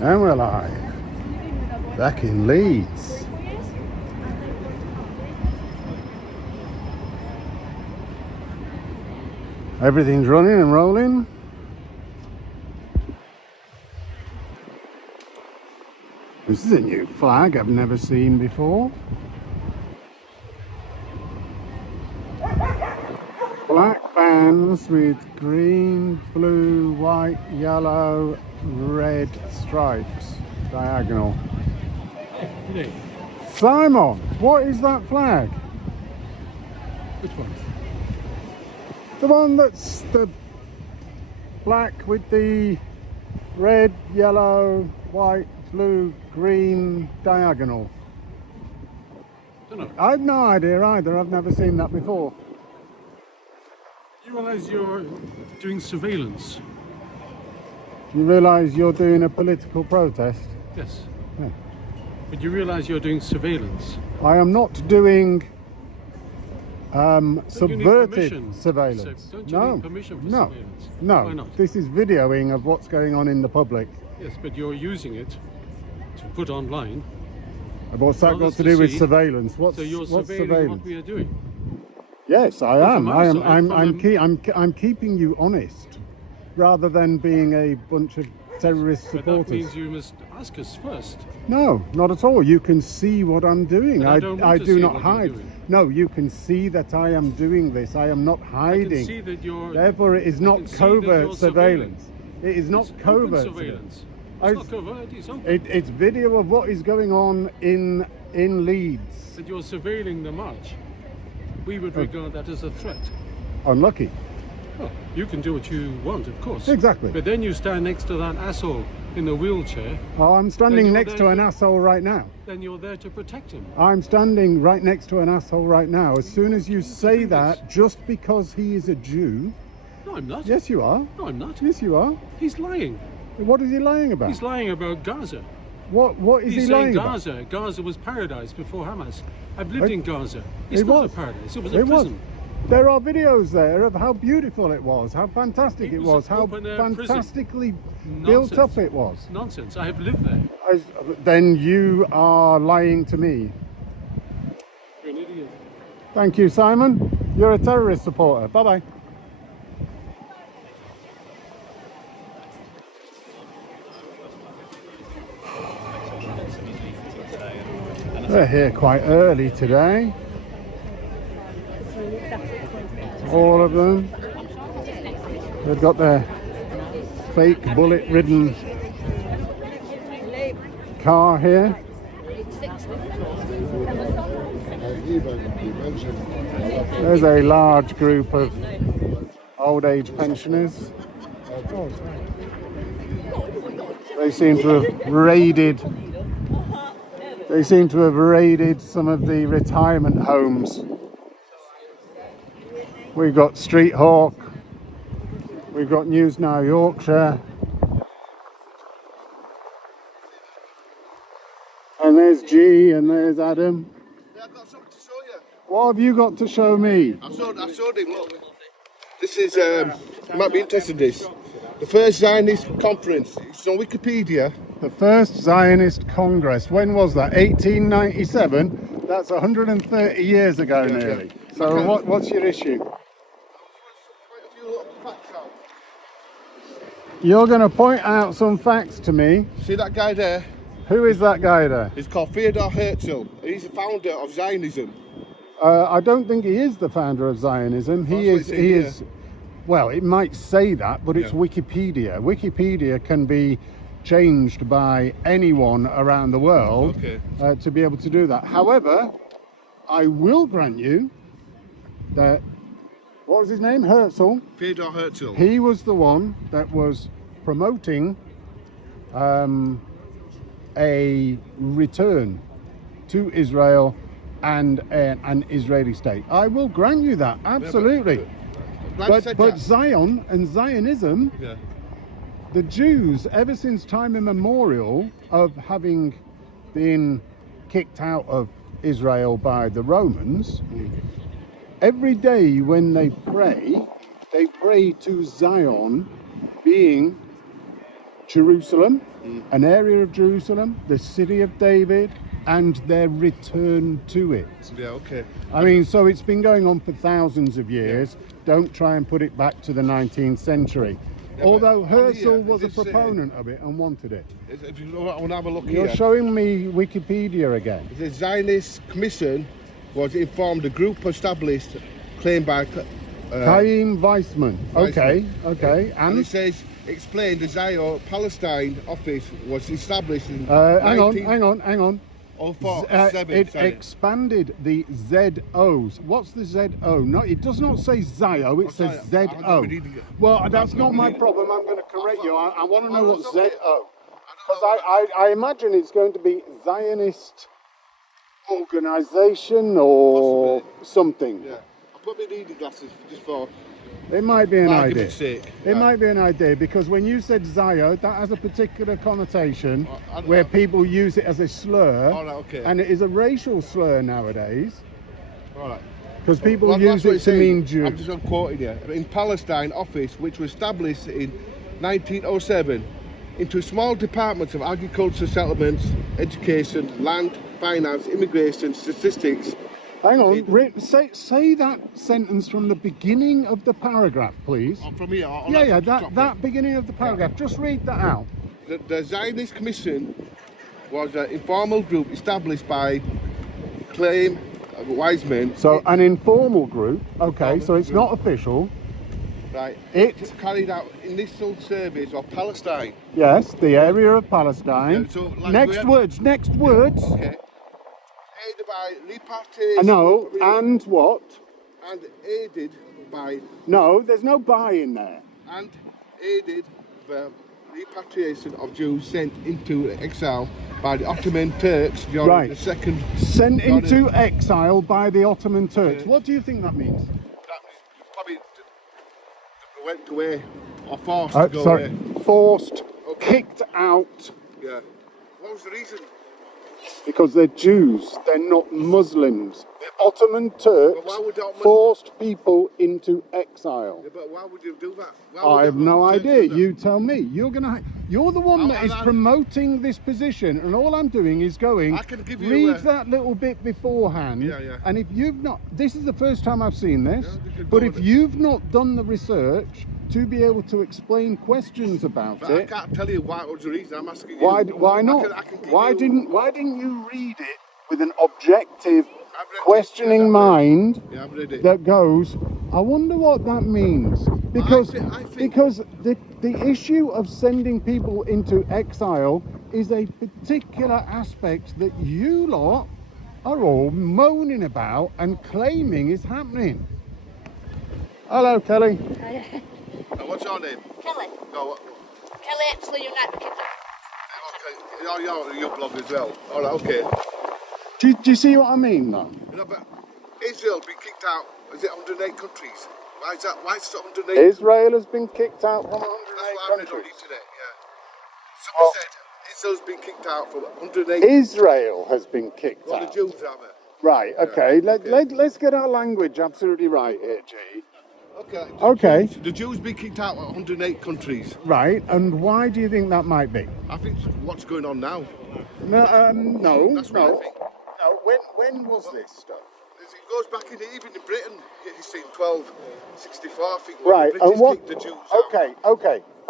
And we're live, back in Leeds. Everything's running and rolling. This is a new flag I've never seen before. Black bands with green, blue, white, yellow, red stripes, diagonal. Simon, what is that flag? Which one? The one that's the black with the red, yellow, white, blue, green, diagonal. Don't know. I've no idea either, I've never seen that before. You realise you're doing surveillance? You realise you're doing a political protest? Yes. Yeah. But you realise you're doing surveillance? I am not doing Don't you need subverted permission? surveillance. Don't you need permission for surveillance? No. Why not? This is videoing of what's going on in the public. Yes, but you're using it to put online. What's that got Others to to do with see. surveillance? So you're What's surveilling surveillance? what we are doing. Yes, I Well, am. from I our am. side, I'm keeping you honest, rather than being a bunch of terrorist But that supporters. means you must ask us first. No, not at all. You can see what I'm doing. But I don't want to do see not what you're hide. doing. No, you can see that I am doing this. I am not I hiding. can see that you're. Therefore, it is I can not see that covert you're surveillance. It is not It's covert open surveillance. I- It's not covert. It's open. It's video of what is going on in Leeds. That you're surveilling the march. We would regard that as a threat. Unlucky. Well, you can do what you want, of course. Exactly. But then you stand next to that asshole in the wheelchair, Oh, I'm standing you're next to there an to- asshole right now. then you're there to protect him. I'm standing right next to an asshole right now. As soon as you say that, just because he is a Jew. No, I'm not. Yes, you are. No, I'm not. Yes, you are. He's lying. What is he lying about? He's lying about Gaza. What is He's he saying lying about? Gaza was paradise before Hamas. I've lived It- in Gaza. It's it not was. a paradise. It was a It was. prison. There are videos there of how beautiful it was, how fantastic It it was was, an how open-air prison. fantastically built Nonsense. up it was. Nonsense. I have lived there. Then you are lying to me. You're an idiot. Thank you, Simon. You're a terrorist supporter. Bye-bye. They're here quite early today. All of them. They've got their fake bullet-ridden car here. There's a large group of old age pensioners. They seem to have raided some of the retirement homes. We've got Street Hawk, we've got News Now Yorkshire, and there's G and there's Adam. Yeah, I've got something to show you. What have you got to show me? I've showed him, look. This is, you might be interested in this. The first Zionist conference. It's on Wikipedia. The first Zionist Congress, when was that? 1897? That's 130 years ago Yeah, nearly. yeah. So Okay. what's your issue? Quite a few little facts out. You're going to point out some facts to me. See that guy there? Who is that guy there? He's called Theodor Herzl. He's the founder of Zionism. I don't think he is the founder of Zionism. That's what it says here. Well, it might say that, but it's Yeah. Wikipedia. Wikipedia can be changed by anyone around the world Okay. to be able to do that. However, I will grant you that, what was his name? Herzl. Theodor Herzl. He was the one that was promoting a return to Israel and an Israeli state. I will grant you that, absolutely. Glad you said But that. Zion and Zionism, Yeah. the Jews, ever since time immemorial of having been kicked out of Israel by the Romans, every day when they pray to Zion being Jerusalem, an area of Jerusalem, the city of David, and their return to it. Yeah, okay. I mean, so it's been going on for thousands of years. Don't try and put it back to the 19th century. Yeah, Although but Herzl here, was a it is, proponent of it and wanted it. If you want to have a look You're here, showing me Wikipedia again. the Zionist Commission was informed a group established, claimed by Chaim Weissman. Okay, okay. and it And says, explained the Zion Palestine office was established in hang on. 1947. It sorry. expanded the ZOs. What's the ZO? No, it does not say ZIO, it says sorry, I ZO. don't read it. Well, that's not my problem. I'm going to correct you. I want to know what ZO. Because I imagine it's going to be Zionist organization or something. Yeah. I put my reading glasses just for It might be an idea. argument's sake. It might be an idea because when you said Zio, that has a particular connotation where people use it as a slur, All right, okay. and it is a racial slur nowadays All right. because people Well, use that's what it it's to saying. mean Jew. I'm just quoting you. In Palestine office, which was established in 1907, into small departments of agriculture, settlements, education, land, finance, immigration, statistics. Hang on, say that sentence from the beginning of the paragraph, please. From here. Yeah, that beginning of the paragraph. Just read that out. The Zionist Commission was an informal group established by Chaim Weissman. So an informal group. Okay, so it's not official. Right. It carried out initial surveys of Palestine. Yes, the area of Palestine. Yeah, so, like, next words. Okay. Aided by repatriation. No, and what? And aided by. No, there's no by in there. And aided the repatriation of Jews sent into exile by the Ottoman Turks during the second. Sent into exile by the Ottoman Turks. What do you think that means? That probably went away or forced to go away. Forced, kicked out. Yeah. What was the reason? Because they're Jews, they're not Muslims. The Ottoman Turks why would the Ottoman forced people into exile. Yeah, but why would you do that? I have no idea. You tell me. You're the one that is promoting this position, and all I'm doing is going. I can give you read that little bit beforehand. Yeah. And if you've not, this is the first time I've seen this. Yeah, you can but go if with it. you've not done the research to be able to explain questions about But it, I can't tell you why was the reason. I'm asking you. why not? I can give why you- didn't you read it with an objective, I've read questioning it. mind Yeah, I've read it. that goes, I wonder what that means? Because I think- because the issue of sending people into exile is a particular aspect that you lot are all moaning about and claiming is happening. Hello, Kelly. What's your name? Kelly. No, what? Kelly actually unite the kids. Okay. You're blog as well. All right, okay. Do you see what I mean, though? You know, but Israel been kicked out. Is it 108 countries? Why is that? Why is it 108? Israel has been kicked out from That's what I 108 read on the countries. internet. Yeah. Somebody said Israel's been kicked out from 108. Israel has been kicked Well, the out. Jews have it. Right, okay. okay. Let's get our language absolutely right here, G. Okay. Okay. The Jews been kicked out of 108 countries. Right, and why do you think that might be? I think what's going on now. No, That's what I think. No, when was this stuff? It goes back in even in Britain. It's seen 1264. I think. Right, The British and what? kicked the Jews out.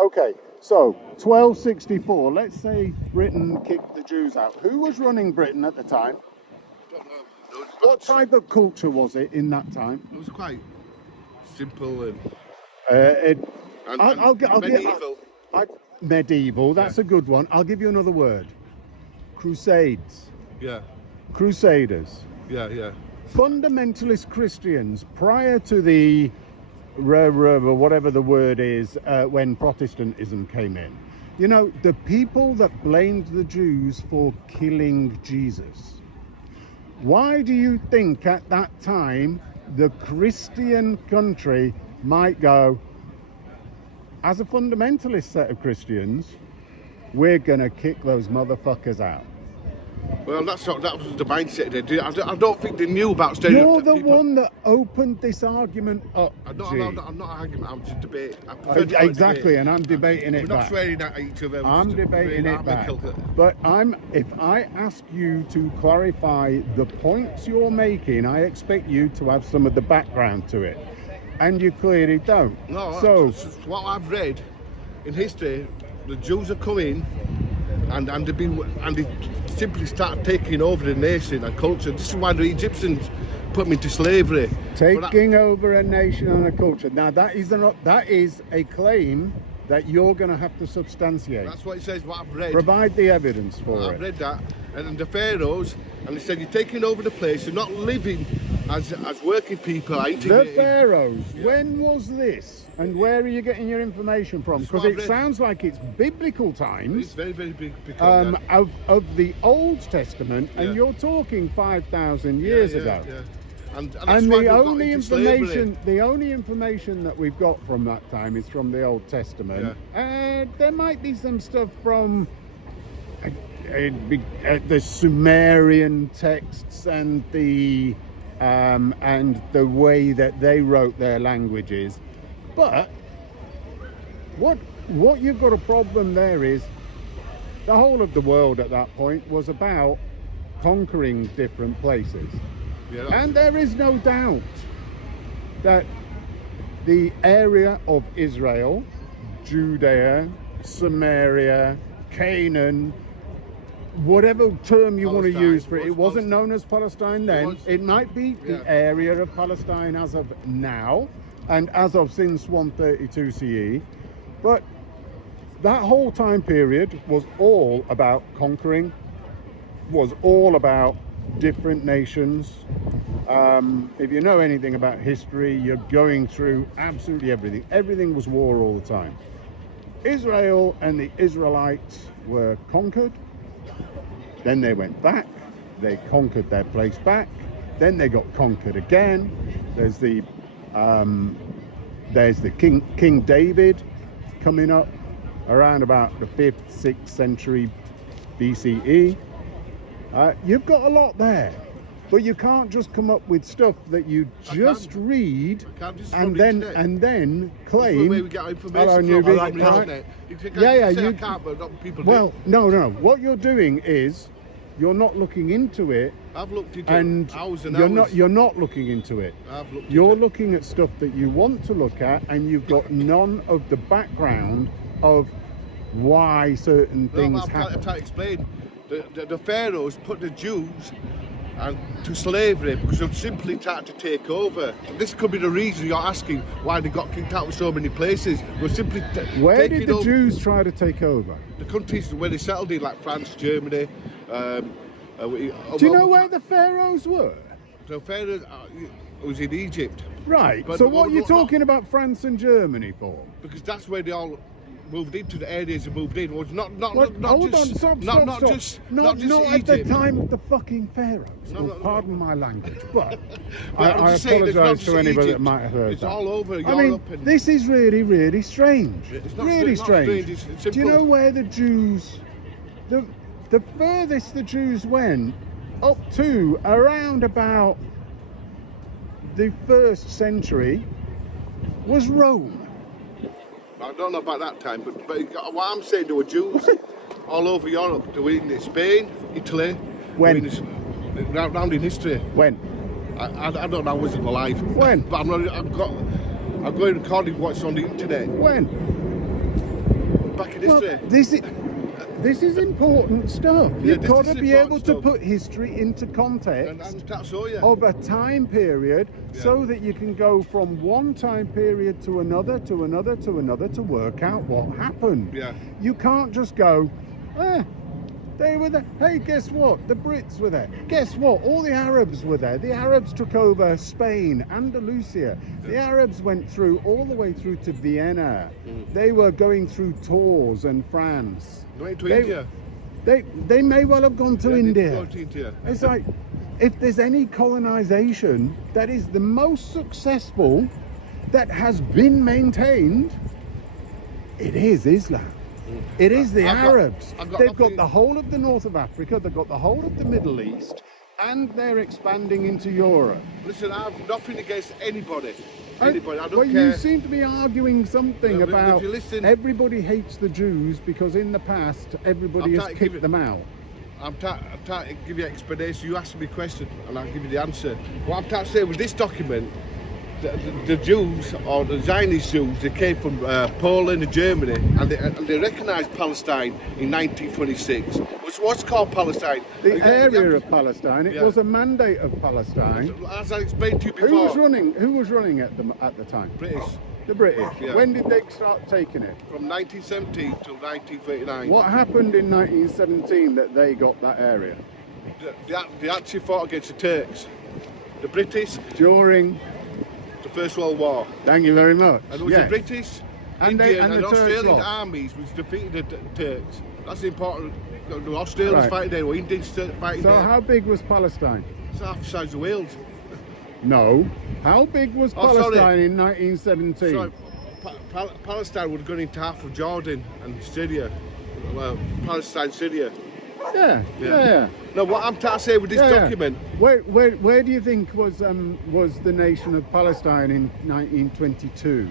Okay. So 1264. Let's say Britain kicked the Jews out. Who was running Britain at the time? I don't know. It was What type of culture was it in that time? It was quite simple and medieval. Medieval. That's a good one. I'll give you another word. Crusades. Yeah. Crusaders. Yeah. Fundamentalist Christians prior to the whatever the word is when Protestantism came in. You know, the people that blamed the Jews for killing Jesus. Why do you think at that time the Christian country might go, as a fundamentalist set of Christians, we're going to kick those motherfuckers out? Well, that was the mindset they did. I don't think they knew about You're stereotypes. the one that opened this argument up, I'm G. not arguing. I'm just debating. I prefer to Exactly, debate. and I'm debating it We're not back. swearing at each other. we're I'm just debating really it back. amicable. But if I ask you to clarify the points you're making, I expect you to have some of the background to it, and you clearly don't. No, So that's what I've read in history. The Jews have come in, and they simply start taking over the nation and culture. This is why the Egyptians put them into slavery. taking over a nation and a culture. Now that is a claim that you're going to have to substantiate. That's what it says. What I've read. Provide the evidence for I've it. read that, and then the pharaohs, and they said you're taking over the place. You're not living as working people. The Integrated. pharaohs. Yeah. When was this? And where are you getting your information from? That's Because what it I've read. sounds like it's biblical It's times very, very big. of the Old Testament, and Yeah. you're talking 5,000 years ago. Yeah. And that's And why the they got only into slavery. information that we've got from that time is from the Old Testament. There might be some stuff from the Sumerian texts and the way that they wrote their languages. But what you've got a problem there is the whole of the world at that point was about conquering different places. Yeah, And there is no doubt that the area of Israel, Judea, Samaria, Canaan, whatever term you want to Palestine use for it, it wasn't known as Palestine then. It might be the area of Palestine as of now, and as of since 132 CE. But that whole time period was all about conquering, was all about different nations. If you know anything about history, you're going through absolutely everything. Everything was war all the time. Israel and the Israelites were conquered. Then they went back. They conquered their place back. Then they got conquered again. There's the King David coming up around about the 5th, 6th century BCE. You've got a lot there, but you can't just come up with stuff that you just read and then claim. Where we get our information Hello, from. newbie. On the Right. internet. You can Yeah, say you- I can't, but not people do. Well, no. What you're doing is you're not looking into it, I've looked into and hours and you're hours. not looking into it. I've looked You're into looking at stuff that you want to look at, and you've got none of the background of why certain it. things No, I'm happen. trying to explain. The pharaohs put the Jews to slavery because they simply tried to take over. This could be the reason you're asking why they got kicked out of so many places. We're simply Where taking did the over Jews try to take over? the countries where they settled in, like France, Germany. Do you know where the pharaohs were? The pharaohs was in Egypt, Right. But So no, what are you no, talking about France and Germany for? because that's where they all moved into the areas they moved in. Was not What? Hold just, on, stop. not Not just at the Egypt. time of the fucking pharaohs. No, Well, no, no. pardon my language, but But I'm I just saying, it's not apologise just to anybody Egypt. that might have heard It's that. all over I Europe. mean, and this is really, really strange. It's not Really not strange. strange. It's Do you simple. know where the Jews, the furthest the Jews went, up to around about the 1st century, was Rome. I don't know about that time, but what I'm saying, there were Jews all over Europe. They were in Spain, Italy. When? Round in history. When? I don't know. I wasn't alive. When? But I'm going recording what's on the internet. When? Back in Well, history. this is important stuff. Yeah, You've this got is to be important able to stuff. put history into and context that's all, yeah. of a time period, Yeah. so that you can go from one time period to another, to another, to another, to work out what happened. Yeah. You can't just go, they were there. Hey, guess what? The Brits were there. Guess what? All the Arabs were there. The Arabs took over Spain, Andalusia. The Arabs went through all the way through to Vienna. They were going through Tours and France. Went to They- India. They may well have gone to Yeah, they India. go to India. It's like, if there's any colonization that is the most successful, that has been maintained, it is Islam. It is the I've got- Arabs. I've got They've got nothing- the whole of the north of Africa, they've got the whole of the Middle East, and they're expanding into Europe. Listen, I've nothing against anybody. I don't well, care. you seem to be arguing something Well, if about you listen- everybody hates the Jews because in the past everybody I'm has trying to give kicked it- them out. I'm trying to give you an explanation. You ask me a question and I'll give you the answer. What I'm trying to say with this document, the Jews, or the Zionist Jews, they came from Poland and Germany, and they recognised Palestine in 1926, which was called Palestine. The area of Palestine, it Yeah. was a mandate of Palestine. As I explained to you before, Who was running at the time? British, The British. Yeah. When did they start taking it? from 1917 till 1939. What happened in 1917 that they got that area? They actually fought against the Turks, the British, During, the First World War. thank you very much. And it was Yes. the British, And Indian, and and the Turks Australian lost. armies which defeated the Turks. That's important. The Australians Right. fighting there, or Indians fighting So there. how big was Palestine? It's half the size of Wales. No. How big was Oh, sorry. Palestine in 1917? So Palestine would have gone into half of Jordan and Syria. Well, Palestine, Syria. Yeah, Yeah. yeah. No, what I'm trying to say with this Yeah, yeah. document, Where do you think was the nation of Palestine in 1922?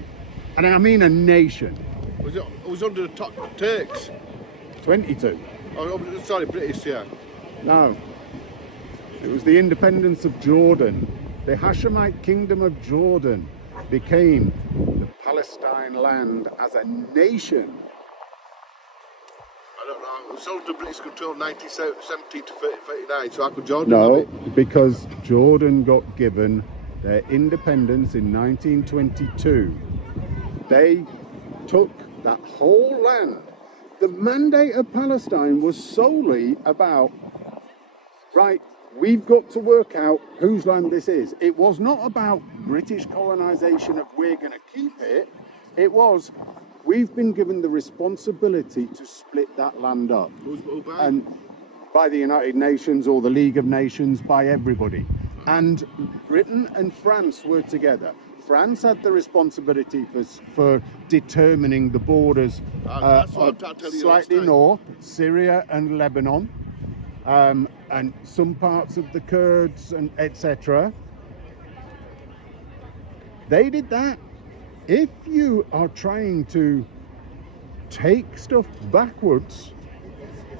And I mean a nation. it was under the Turks. 22. Oh, sorry, British, yeah. No. It was the independence of Jordan. The Hashemite kingdom of Jordan became the Palestine land as a nation. I don't know. It was under British control 1917 to 39, so how could Jordan have No, it? because Jordan got given their independence in 1922. They took that whole land. The mandate of Palestine was solely about, right, we've got to work out whose land this is. It was not about British colonisation of we're going to keep it. It was, we've been given the responsibility to split that land up. Who by? And by the United Nations or the League of Nations, by everybody. And Britain and France were together. France had the responsibility for determining the borders That's what I'm of trying to tell you slightly last time. north, Syria and Lebanon, and some parts of the Kurds and etc. They did that. If you are trying to take stuff backwards,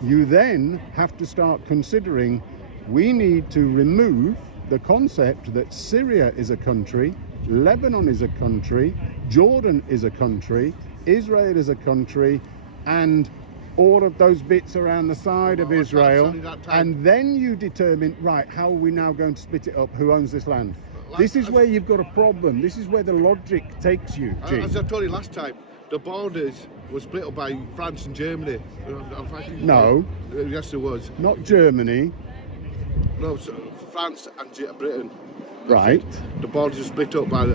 you then have to start considering we need to remove the concept that Syria is a country, Lebanon is a country, Jordan is a country, Israel is a country, and all of those bits around the side of Well, Israel. that's only that time. And then you determine, right, how are we now going to split it up? Who owns this land? This is where you've got a problem. This is where the logic takes you, G. As I told you last time, the borders were split up by France and Germany. No. Yes, it was. Not Germany, No, so France and Britain. right? The borders are split up by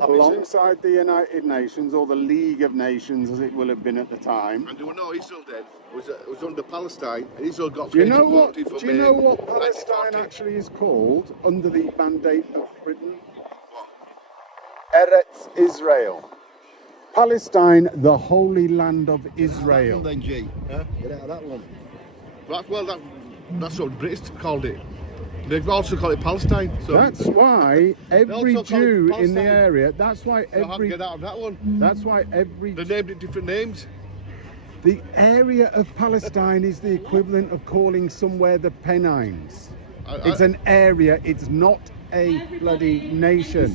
Alongside the United Nations or the League of Nations, as it will have been at the time. And there were no Israel then. It was under Palestine. And Israel got Do you created know what? for Do you May know what Palestine 1940. actually is called under the mandate of Britain? What? Eretz Israel. Palestine, the holy land of Israel. Then G. Huh? Get out of that one. That's what the British called it. They've also called it Palestine. So That's why every also call it Jew in the Palestine. area. That's why so how to every. get out of that one? That's why every. They named it different names. The area of Palestine is the equivalent of calling somewhere the Pennines. It's an area. It's not a bloody nation.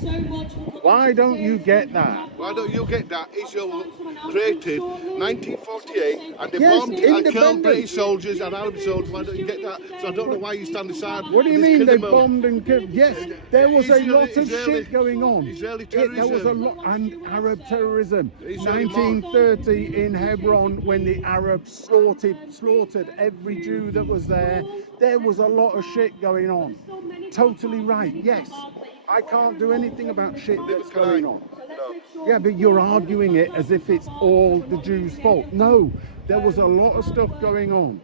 Why don't you get that? Why don't you get that? Israel created 1948 and they Yes, bombed and killed independent. British soldiers and Arab soldiers. Why don't you get that? So I don't know why you stand aside. What do you with this mean they criminal. bombed and killed? Yes, there was a lot of Israeli- shit going on. Israeli There was a terrorism. lot, and Arab terrorism. Israeli 1930 in Hebron, when the Arabs slaughtered every Jew that was there. There was a lot of shit going on. Totally right. Yes, I can't do anything about shit that's going on. Yeah, but you're arguing it as if it's all the Jews' fault. No, there was a lot of stuff going on.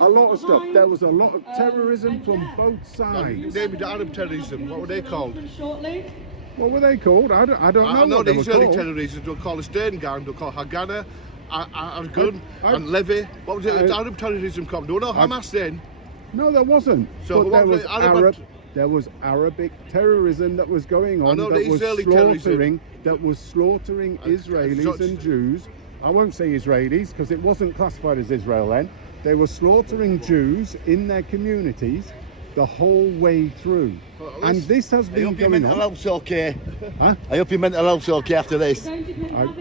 A lot of stuff. There was a lot of terrorism from both sides. Name it Arab terrorism. What were they called? What were they called? I don't know I know what the they were Israeli called. terrorists will call the Stern Gang, they'll call Haganah, Argun, I- and Levy. What was it? I- The Arab terrorism come. There were no Hamas then. No, there wasn't. So but what there was was it? Arab- There was Arabic terrorism that was going on. know That the was Israeli slaughtering. That was slaughtering Israelis so- and Jews. I won't say Israelis because it wasn't classified as Israel then. They were slaughtering Jews in their communities the whole way through. And this has I been hope your going mental on. health's okay. Huh? I hope your mental health's okay after this. I-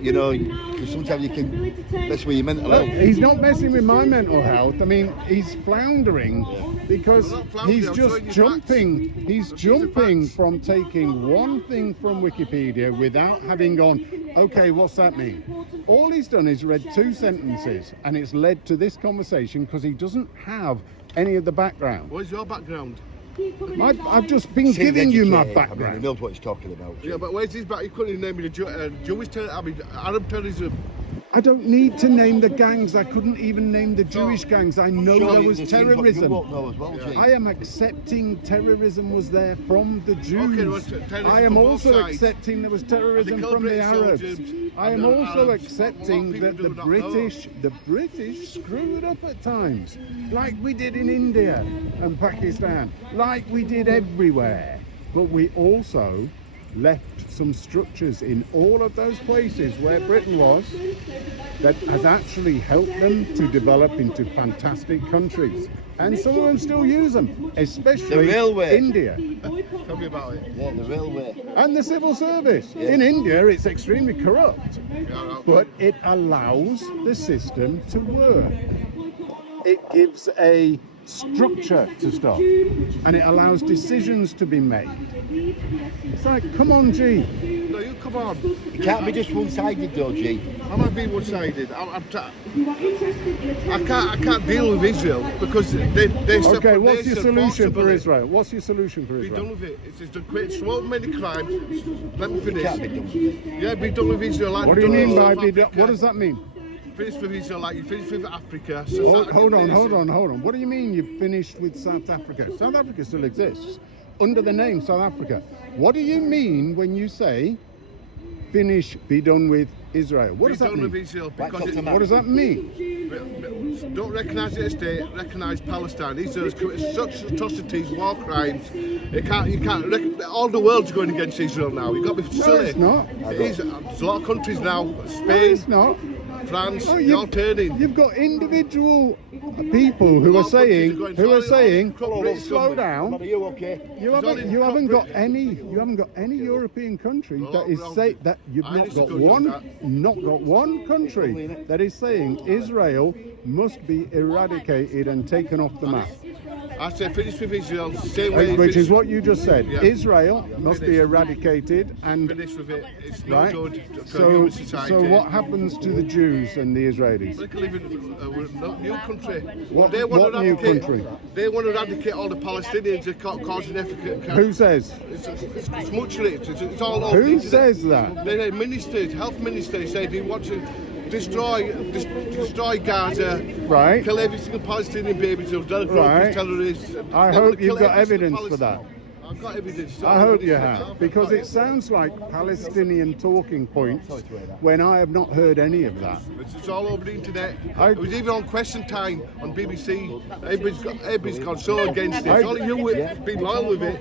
You know, because sometimes you can mess with your mental Well, health. he's not messing with my mental health. I mean, he's floundering because I'm not floundering, he's I'm just showing you jumping. facts. He's I'm showing you jumping facts. from taking one thing from Wikipedia without having gone, okay, what's that mean? All he's done is read two sentences and it's led to this conversation because he doesn't have any of the background. What is your background? I've just been He's giving you my educated. I mean, he background. knows what he's talking about. Yeah, but where's his back? You couldn't even name me the Jewish terrorism, I mean, Arab terrorism. I don't need to name the gangs. I couldn't even name the Jewish gangs. I know Surely there was there's things what you terrorism. won't know as well, Jay. I am accepting terrorism was there from the Jews. Okay, there was terrorism I am from both also sides. accepting there was terrorism And they from the killed British Arabs. soldiers I am and the also Arabs. accepting What that people the do not British screwed up at times, like we did in India and Pakistan, like we did everywhere. But we also left some structures in all of those places where Britain was that has actually helped them to develop into fantastic countries. And some of them still use them, especially The railway. India Tell me about it. Yeah, the railway. and the civil service. In India, it's extremely corrupt, but it allows the system to work. It gives a structure to stuff, and it allows decisions to be made. It's like, come on, G. No, you come on. It can't be just one-sided though, G. I might be one-sided. I can't deal with Israel because they Okay, what's your separate solution for forcibly. Israel? What's your solution for Be done Israel? with it. It's just create so many crimes. Let me It can't be finish. done with it. Yeah, be done with Israel. Like What do you they've done mean with by South be done? Africa. What does that mean? Finish with Israel like you finished with Africa. Hold on. What do you mean you've finished with South Africa? South Africa still exists under the name South Africa. What do you mean when you say finish, be done with Israel? What Be does that done with mean? Israel Right, because talk to What does that mean? don't recognise it as state, recognise Palestine. Israel has committed such atrocities, war crimes. You can't. All the world's going against Israel now. You've got to be No, silly. it's not. It is. There's a lot of countries now. No, Spain, it's not. France, Oh, they're all turning. You've got individual people who are saying, slow down. Are you okay? You haven't got any European country that is say that you've I not disagree got with one, that. not got one country that is saying Israel must be eradicated and taken off the map. I say finish with Israel. Same way. Which is what you just said. Yeah. Israel must be Finish. eradicated and Finish with it. It's no right. good for So human society. so what happens to the Jews and the Israelis? They can live in a new country. What- They want to what new eradicate- country? They want to eradicate all the Palestinians that causing Who says? It's mutually. It's all over. the Who internet. says that? The ministers, health ministers, said he wants to destroy Gaza, Right. kill every single Palestinian baby, so Right. terrorists. I They hope will you've kill got every single evidence for that. I've got evidence. I hope you have, because it sounds like Palestinian talking points when I have not heard any of that. It's all over the internet. I- It was even on Question Time on BBC. Everybody's gone so against it. I- It's only you that's been loyal with it.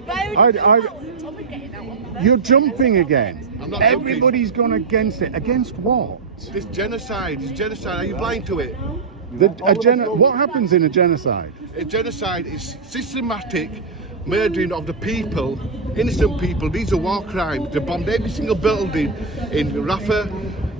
You're jumping again. I'm not jumping. Everybody's gone against it. Against what? This genocide. Are you blind to it? What happens in a genocide? A genocide is systematic murdering of the people, innocent people. These are war crimes. They bombed every single building in Rafah.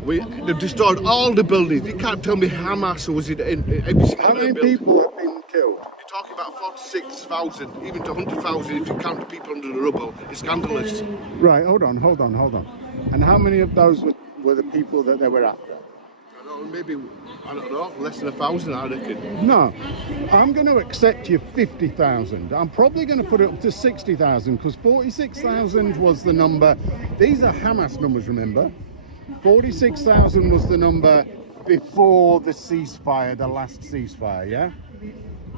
They destroyed all the buildings. You can't tell me Hamas was in every single How many building. people have been killed? You're talking about 46,000, even to 100,000 if you count the people under the rubble. It's scandalous. Right, hold on. And how many of those were the people that they were after? I don't know, maybe, I don't know, less than 1,000, I reckon. No, I'm going to accept you 50,000. I'm probably going to put it up to 60,000 because 46,000 was the number. These are Hamas numbers, remember? 46,000 was the number before the ceasefire, the last ceasefire, yeah?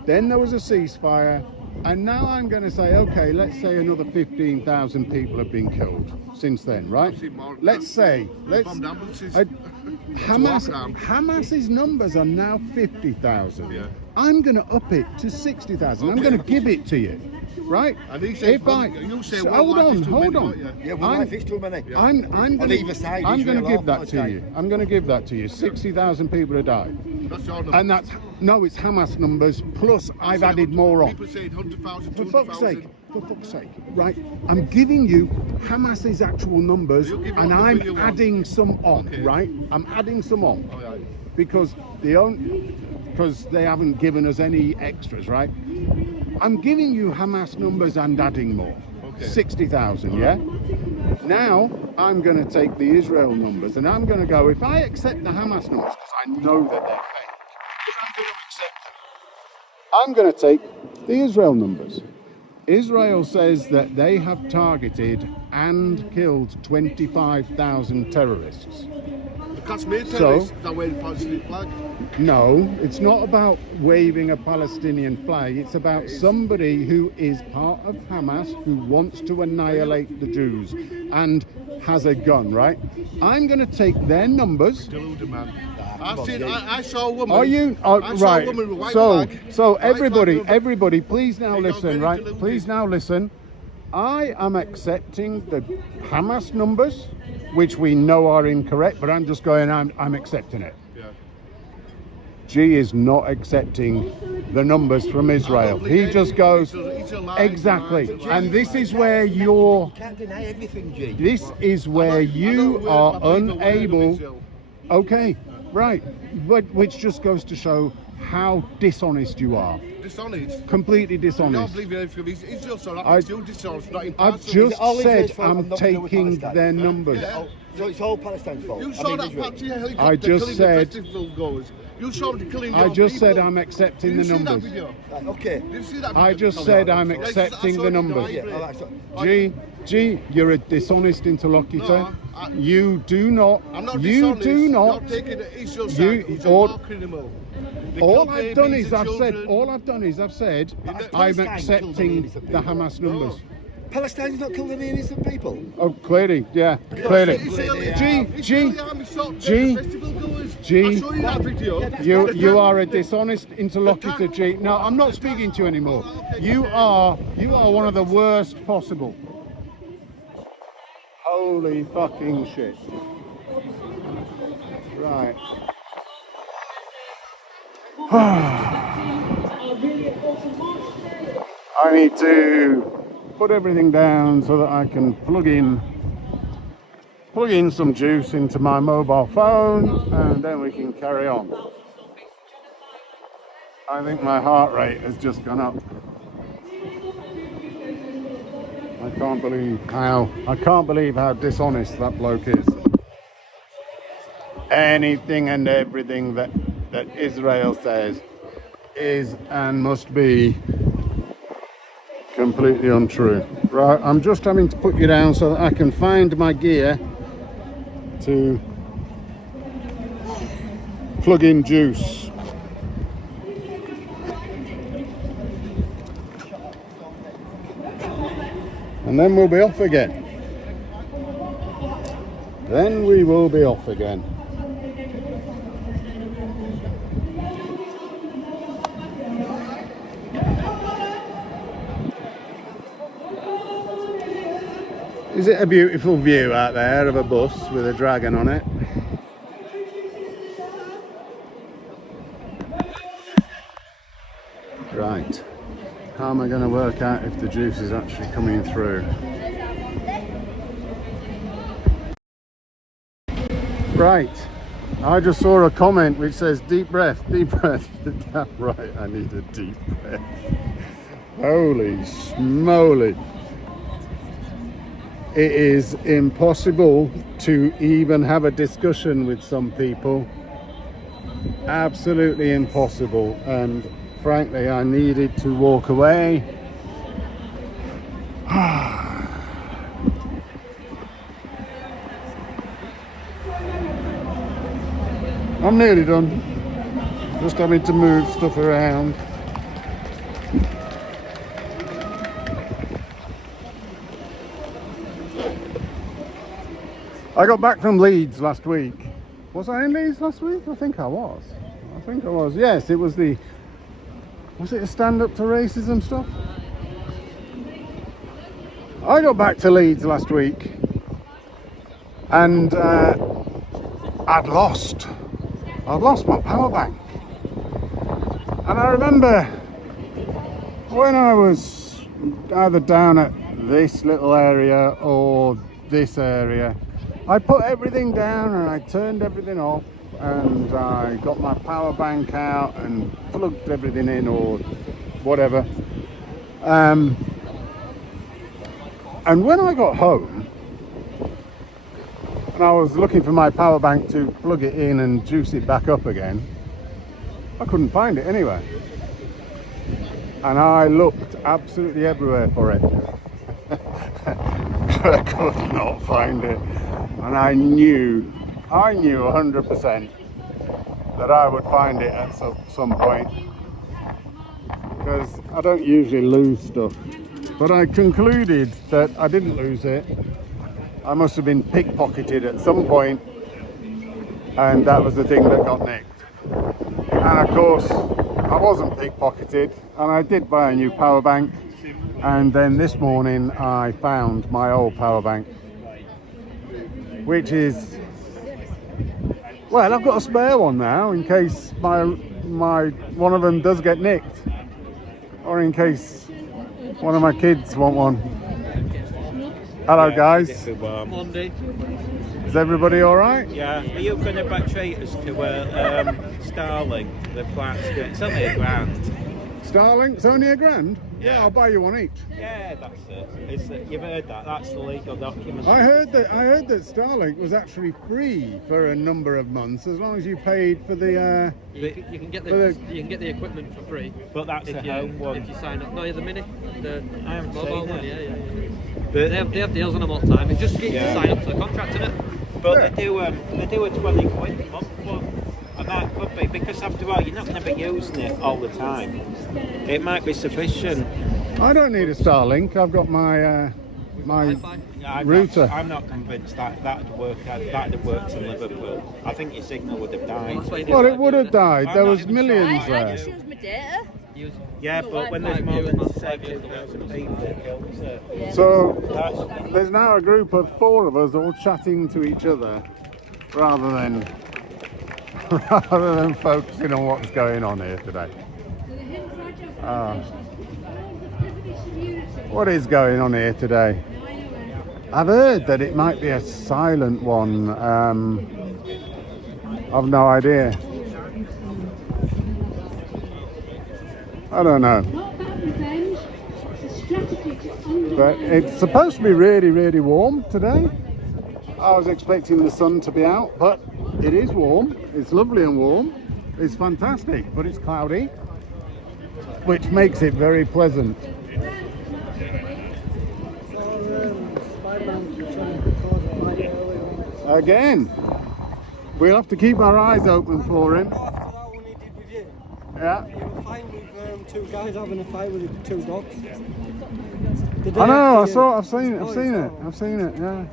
Then there was a ceasefire, And now I'm going to say, okay, let's say another 15,000 people have been killed since then, right? I've seen more than Let's say, bombed ambulances. Hamas's numbers are now 50,000. Yeah. I'm going to up it to 60,000. I'm Okay. going to give it to you, right? And he says, you say one life is too many, don't you? Yeah, one life is too many. Yeah. I'm On going either side, to Israel give or that to Palestine. you. I'm going to give that to you. 60,000 people have died. That's your number. And that's, no, it's Hamas numbers, plus I've added more on. People saying 100,000, For fuck's 200,000. sake, right? I'm giving you Hamas's actual numbers, You'll give and what I'm you want. adding some on, Okay. right? I'm adding some on All right. because they haven't given us any extras, right? I'm giving you Hamas numbers and adding more. Okay. 60,000, yeah? Now I'm going to take the Israel numbers and I'm going to go, if I accept the Hamas numbers, because I know that they're fake, but I'm going to accept them. I'm going to take the Israel numbers. Israel says that they have targeted and killed 25,000 terrorists. The Kashmir terrorists that wear the Palestinian flag. No, it's not about waving a Palestinian flag. It's about somebody who is part of Hamas who wants to annihilate the Jews and has a gun, right? I'm going to take their numbers. Deluded, man. I saw a woman. Are you? I saw Right. a woman with a white So, flag. so White flag. everybody, please now They got listen, very right? deluded. Please now listen. I am accepting the Hamas numbers, which we know are incorrect, but I'm just going, I'm accepting it. Yeah. G is not accepting the numbers from Israel. He just goes, exactly. And this is where You can't deny everything, G. this is where you are unable. Okay, right. But which just goes to show how dishonest you are. Dishonest. Completely You don't dishonest. believe in anything of Israel, so that I- makes you dishonest, not I've impartial. just all said Israel's fault I'm and nothing to do with taking Palestine? their numbers. Yeah. So it's all Palestine's fault. You saw that Israel. party helicopter I just killing said- the festival goers. You saw them killing I your just said people. I'm accepting Did the you see that numbers. video? Right, okay. Did you see that I video? just said I'm Yes, I accepting saw the it in numbers. library. Yeah, all right, so, G, you're a dishonest interlocutor. No, You do not. I'm not You dishonest. do not. You're taking the Israel You- side. He's a all- war criminal. They All kill I've done babies is and I've said. children. All I've done is I've said In the- I'm Palestine accepting killed the millions of Hamas numbers. Palestine's not killing any innocent people. Oh, clearly, yeah, clearly. Israeli- G, Israeli army shot G, the festival goers. G. I saw you that video. You are a dishonest interlocutor, G. No, I'm not speaking to you anymore. You are one of the worst possible. Holy fucking shit. Right. I need to put everything down so that I can plug in some juice into my mobile phone, and then we can carry on. I think my heart rate has just gone up. I can't believe how dishonest that bloke is. Anything and everything that Israel says is and must be completely untrue. Right, I'm just having to put you down so that I can find my gear to plug in juice. And then we'll be off again. Then we will be off again. Is it a beautiful view out there of a bus with a dragon on it? Right. How am I going to work out if the juice is actually coming through? Right. I just saw a comment which says deep breath, deep breath. Right, I need a deep breath. Holy smoly. It is impossible to even have a discussion with some people. Absolutely impossible. And frankly, I needed to walk away. I'm nearly done. Just having to move stuff around. I got back from Leeds last week. Was I in Leeds last week? I think I was. Yes, it was the... Was it a stand-up to racism stuff? I got back to Leeds last week and I'd lost my power bank. And I remember when I was either down at this little area or this area, I put everything down and I turned everything off and I got my power bank out and plugged everything in or whatever. And when I got home and I was looking for my power bank to plug it in and juice it back up again, I couldn't find it anywhere. And I looked absolutely everywhere for it. But I could not find it. And I knew 100% that I would find it at some point. Because I don't usually lose stuff. But I concluded that I didn't lose it. I must have been pickpocketed at some point, and that was the thing that got nicked. And of course, I wasn't pickpocketed, and I did buy a new power bank. And then this morning, I found my old power bank, which is, well, I've got a spare one now in case my one of them does get nicked, or in case one of my kids want one. Hello guys. Monday. Is everybody all right? Yeah. Are you going to back treat us to Starling, the flats? It's only £1,000. Starling, it's only £1,000? Yeah. I'll buy you one each. Yeah, that's it. You've heard that. That's the legal document. I heard that Starlink was actually free for a number of months as long as you paid for the. You can get the equipment for free. But that's a home one. If you sign up. No, the mini. I haven't mobile seen one. it. Yeah. But They have deals on them all the time. It just gets you to sign up to the contract, innit? But they do a £20 a month one. And that could be, because after all, you're not going to be using it all the time. It might be sufficient. I don't need a Starlink. I've got my router. I'm not convinced that'd work. That'd have worked in Liverpool. I think your signal would have died. Well, it would have died. There was millions I there. just use my data. Yeah, but when there's more than 7,000 people, it kills it. So there's now a group of 4 of us all chatting to each other rather than focusing on what's going on here today. What is going on here today? I've heard that it might be a silent one. I've no idea. I don't know. But it's supposed to be really, really warm today. I was expecting the sun to be out, but it is warm. It's lovely and warm. It's fantastic, but it's cloudy, which makes it very pleasant. Again, we'll have to keep our eyes open for him. Yeah. You were fine with 2 guys having a fight with 2 dogs. I know. I've seen it. Yeah.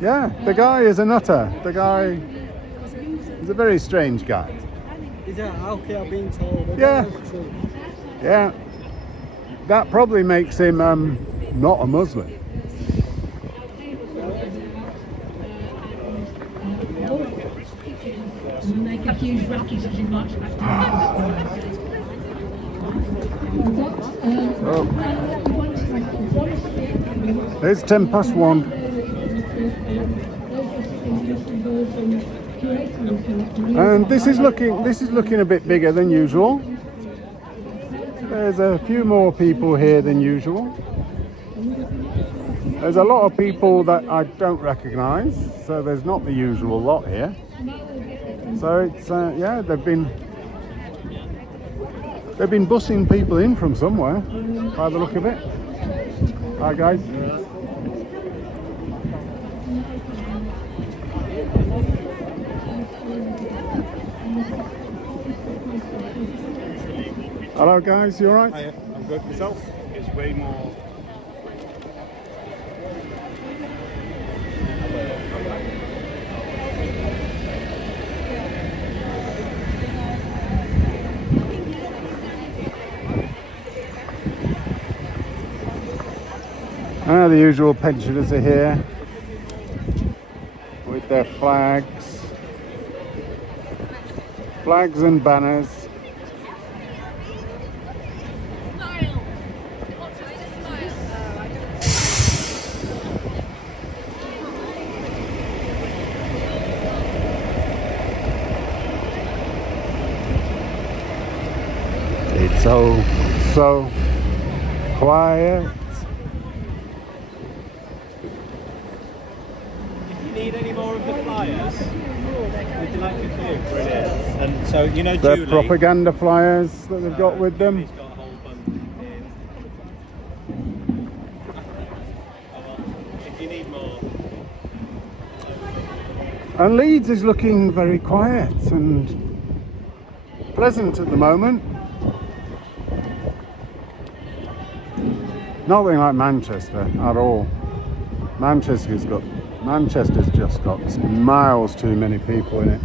Yeah. The guy is a nutter. The guy is a very strange guy. Is that okay? I've been told. Yeah. Yeah. That probably makes him not a Muslim. Make a huge ruckus as he marches back to It's 1:10. And this is looking a bit bigger than usual. There's a few more people here than usual. There's a lot of people that I don't recognise, so there's not the usual lot here. So it's yeah, they've been bussing people in from somewhere by the look of it. Hi guys. Hello guys, you alright? Hiya, I'm good. Yourself? It's way more. The usual pensioners are here with their flags and banners. It's so quiet. If you need any more of the flyers, would you like a few? Brilliant. And so, you know, The Julie, propaganda flyers that they've got with them. Julie's got a whole bunch here. If you need more. And Leeds is looking very quiet and pleasant at the moment. Nothing like Manchester at all. Manchester's just got miles too many people in it.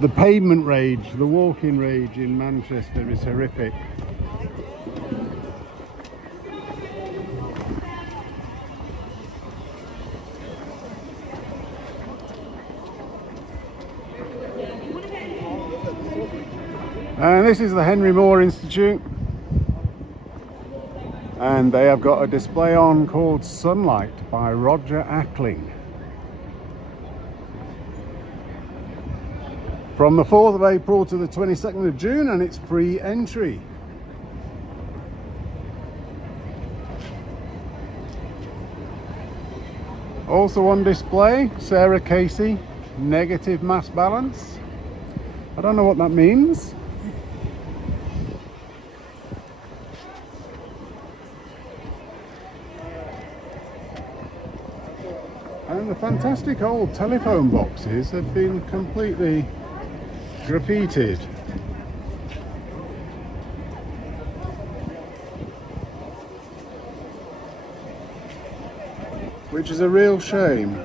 The pavement rage, the walking rage in Manchester is horrific. And this is the Henry Moore Institute, and they have got a display on called Sunlight by Roger Ackling. From the 4th of April to the 22nd of June, and it's free entry. Also on display, Sarah Casey, Negative Mass Balance. I don't know what that means. And the fantastic old telephone boxes have been completely graffitied. Which is a real shame.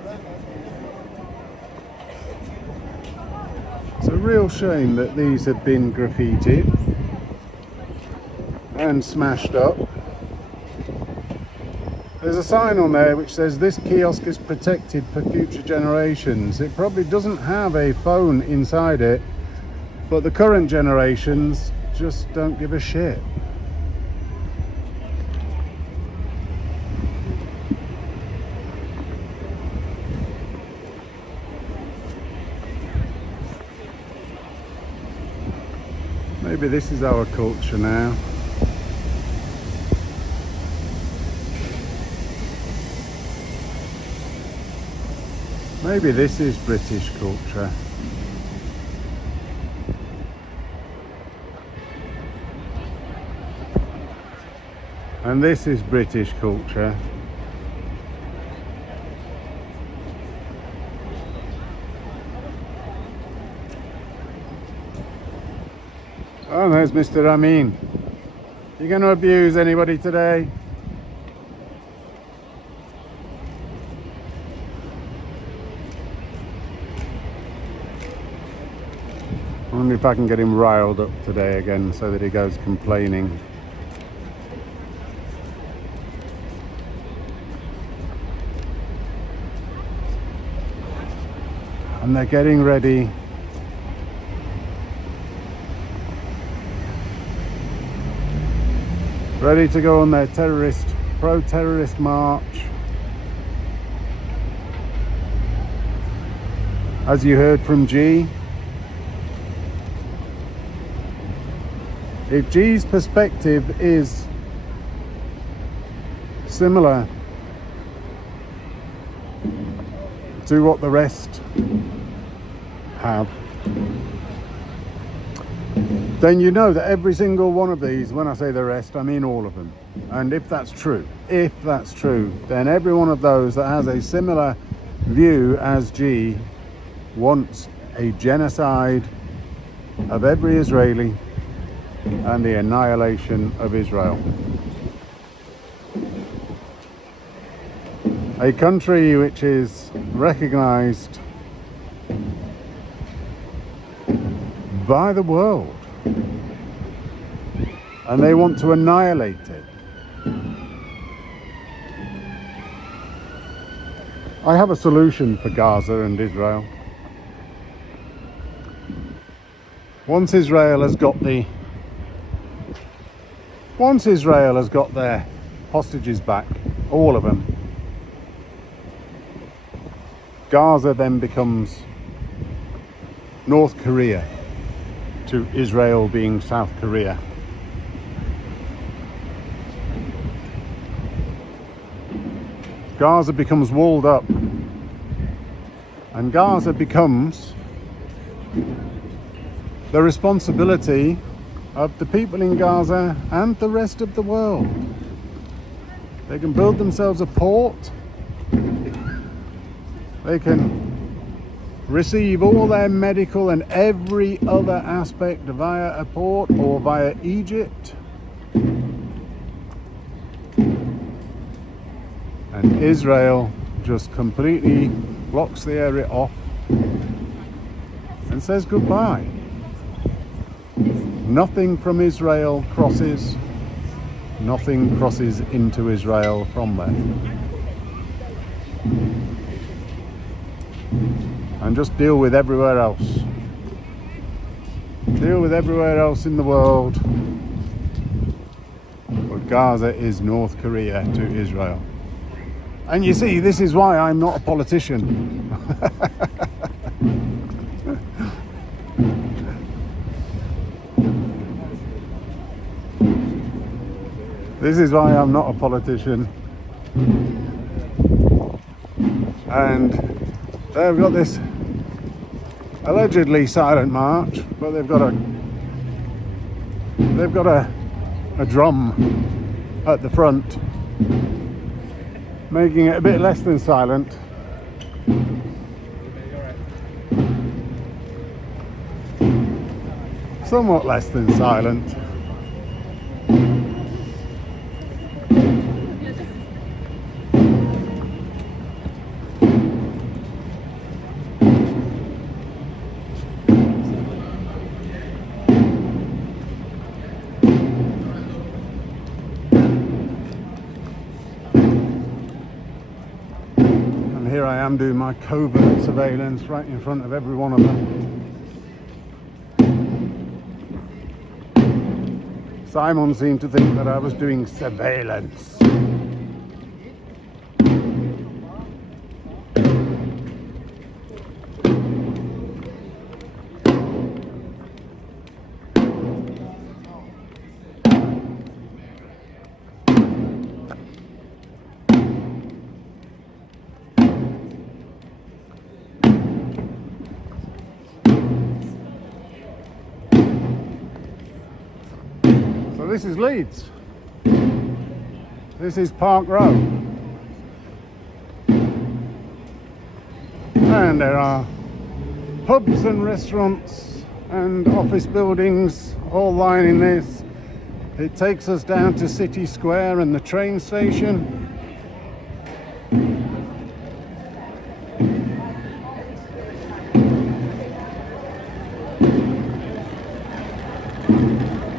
It's a real shame that these have been graffitied and smashed up. There's a sign on there which says this kiosk is protected for future generations. It probably doesn't have a phone inside it, but the current generations just don't give a shit. Maybe this is our culture now. Maybe this is British culture. And this is British culture. Oh, there's Mr. Amin. You going to abuse anybody today? I wonder if I can get him riled up today again so that he goes complaining. And they're getting ready. Ready to go on their pro-terrorist march. As you heard from G, if G's perspective is similar to what the rest have, then you know that every single one of these, when I say the rest, I mean all of them. And if that's true, then every one of those that has a similar view as G wants a genocide of every Israeli and the annihilation of Israel. A country which is recognized by the world, and they want to annihilate it. I have a solution for Gaza and Israel. Once Israel has got their hostages back, all of them, Gaza then becomes North Korea to Israel being South Korea. Gaza becomes walled up, and Gaza becomes the responsibility of the people in Gaza and the rest of the world. They can build themselves a port. They can receive all their medical and every other aspect via a port or via Egypt. And Israel just completely blocks the area off and says goodbye. Nothing from Israel crosses. Nothing crosses into Israel from there. And just deal with everywhere else. Deal with everywhere else in the world. But Gaza is North Korea to Israel. And you see, this is why I'm not a politician. This is why I'm not a politician. And they've got this allegedly silent march, but they've got a drum at the front, making it a bit less than silent. Somewhat less than silent. Here I am doing my covert surveillance right in front of every one of them. Simon seemed to think that I was doing surveillance. So this is Leeds. This is Park Row. And there are pubs and restaurants and office buildings all lining this. It takes us down to City Square and the train station.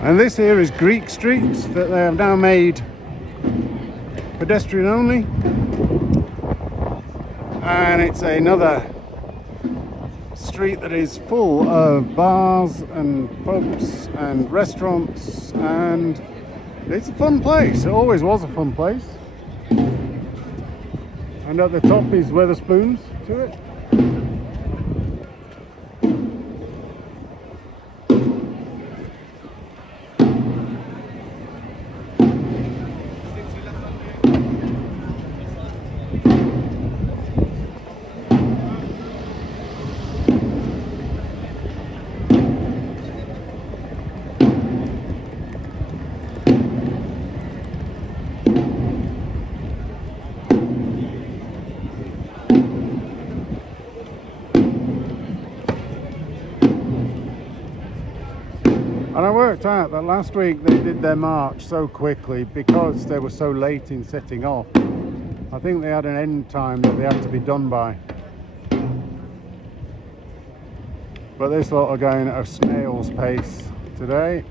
And this here is Greek Street that they have now made pedestrian only. And it's another street that is full of bars and pubs and restaurants, and it's a fun place. It always was a fun place. And at the top is Wetherspoons to it. And I worked out that last week they did their march so quickly because they were so late in setting off. I think they had an end time that they had to be done by. But they're sort of going at a snail's pace today.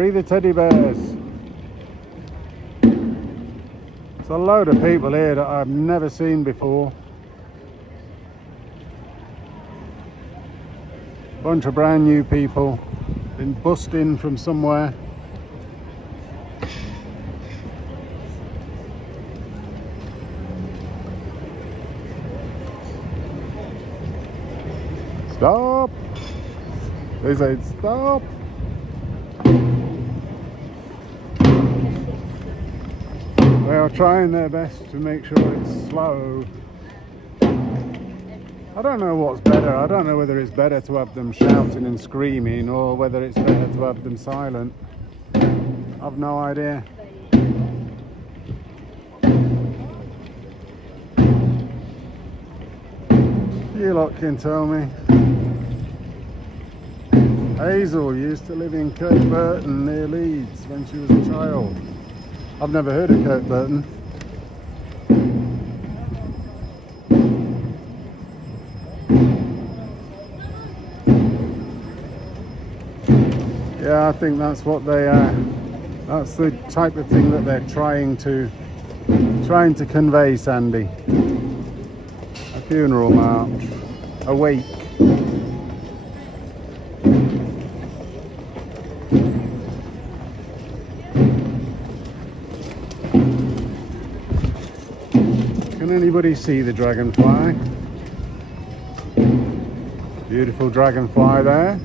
Free the teddy bears. There's a load of people here that I've never seen before. Bunch of brand new people, been bussed in from somewhere. Stop! They said stop! They are trying their best to make sure it's slow. I don't know what's better. I don't know whether it's better to have them shouting and screaming or whether it's better to have them silent. I've no idea. You lot can tell me. Hazel used to live in Kirkburton near Leeds when she was a child. I've never heard of Kirkburton. Yeah, I think that's what they are. That's the type of thing that they're trying to convey, Sandy. A funeral march, a wake. Can anybody see the dragonfly? Beautiful dragonfly there.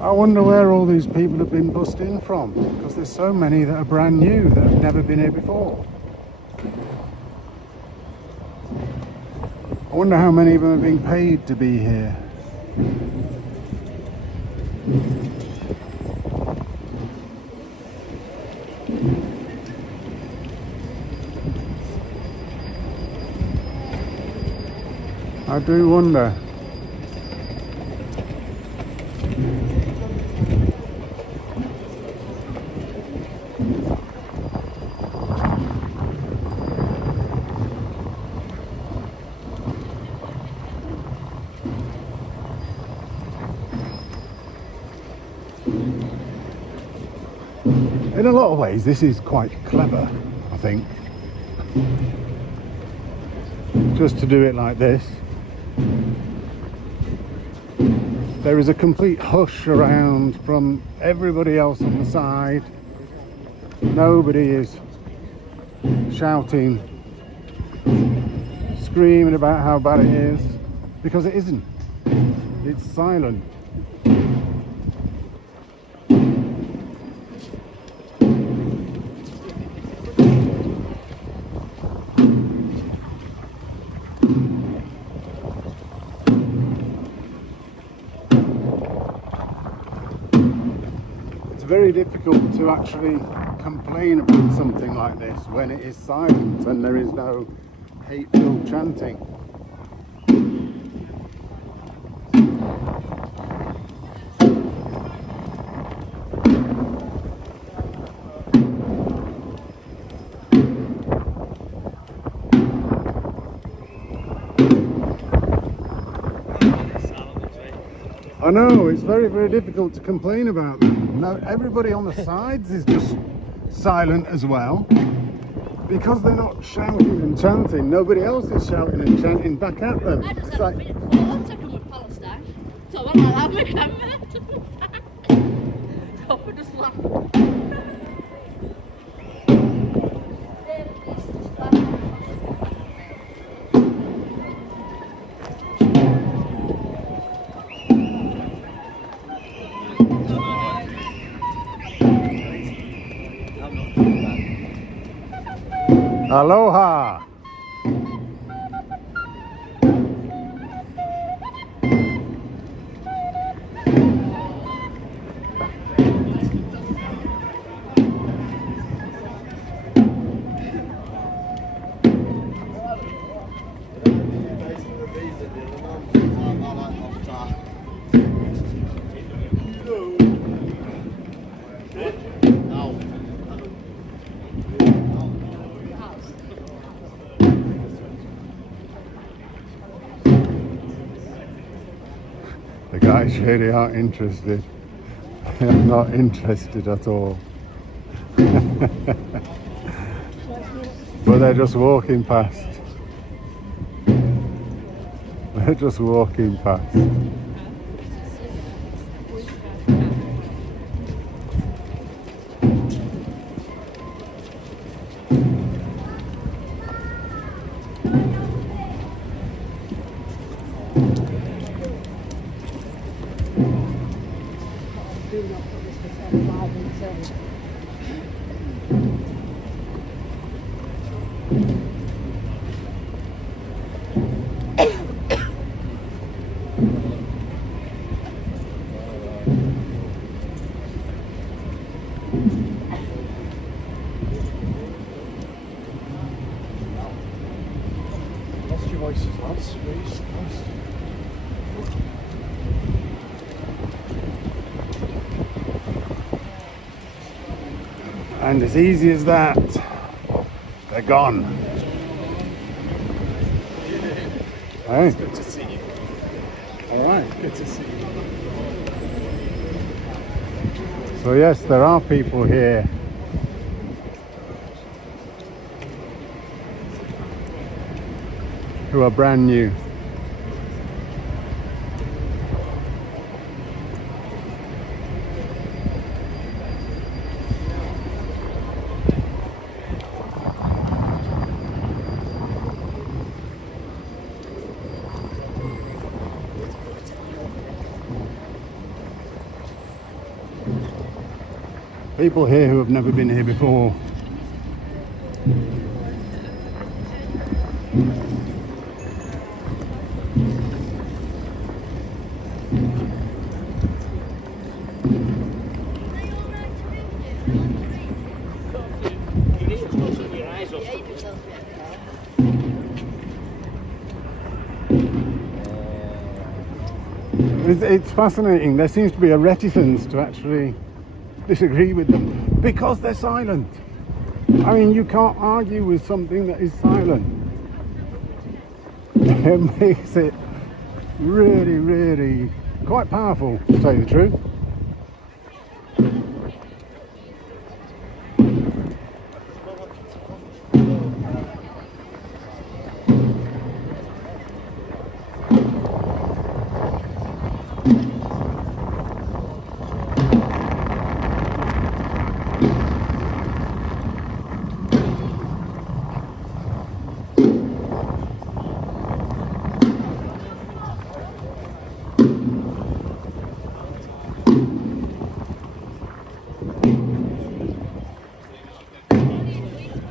I wonder where all these people have been bussed in from, because there's so many that are brand new that have never been here before. I wonder how many of them are being paid to be here. I do wonder. In a lot of ways, this is quite clever, I think. Just to do it like this. There is a complete hush around from everybody else on the side. Nobody is shouting, screaming about how bad it is, because it isn't. It's silent. It's very difficult to actually complain about something like this when it is silent and there is no hate-filled chanting. I know, it's very, very difficult to complain about them. Now, everybody on the sides is just silent as well, because they're not shouting and chanting. Nobody else is shouting and chanting back at them. I just It's had a like, minute photo taken with Palestine. So when I have my camera, so we just laugh. aloha! The guys really aren't interested. They're not interested at all. But they're just walking past. They're just walking past. Lost your voices, lads. Please. And as easy as that, they're gone. Hey. Good to see you. All right. Good to see you. So yes, there are people here who are brand new. People here who have never been here before. It's fascinating. There seems to be a reticence to actually disagree with them because they're silent. I mean, you can't argue with something that is silent. It makes it really, really quite powerful, to tell you the truth.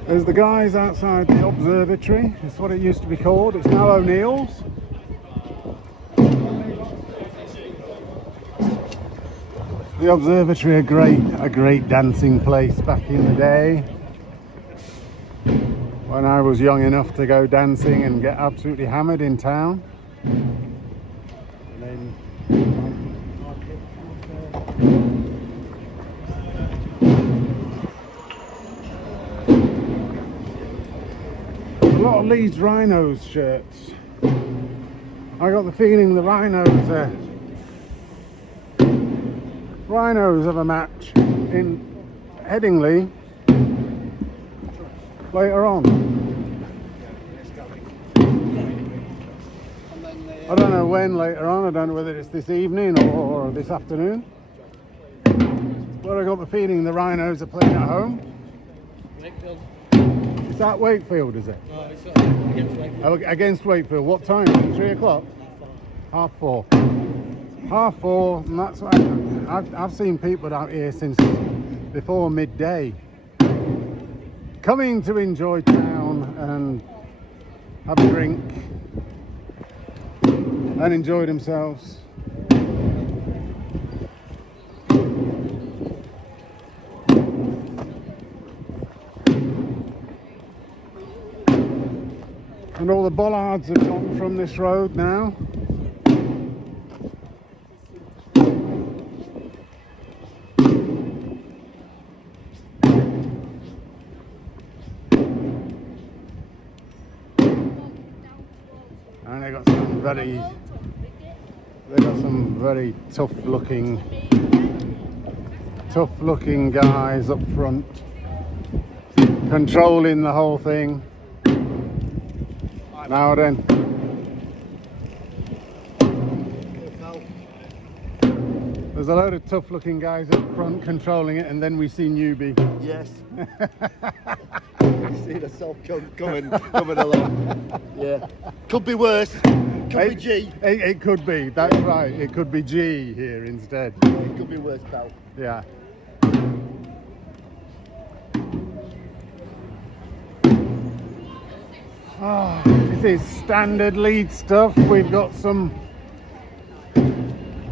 There's the guys outside the observatory. It's what it used to be called. It's now O'Neill's. The observatory, a great dancing place back in the day. When I was young enough to go dancing and get absolutely hammered in town. And then a lot of Leeds Rhinos shirts. I got the feeling the Rhinos have a match in Headingley later on. I don't know when later on. I don't know whether it's this evening or this afternoon. But I got the feeling the Rhinos are playing at home. Is that Wakefield, is it? It's against Wakefield. Against Wakefield. What time? 3 o'clock? 4:30. 4:30, and that's what I've seen people out here since before midday, coming to enjoy town and have a drink and enjoy themselves. And all the bollards have gone from this road now. And they got some They got some very tough looking guys up front, controlling the whole thing. Now then. There's a load of tough looking guys up front controlling it, and then we see newbie. Yes. You see the self coming along. Yeah. Could be worse. Could be G. It could be, that's right. It could be G here instead. It could be worse, pal. Yeah. Oh, this is standard Leeds stuff. We've got some...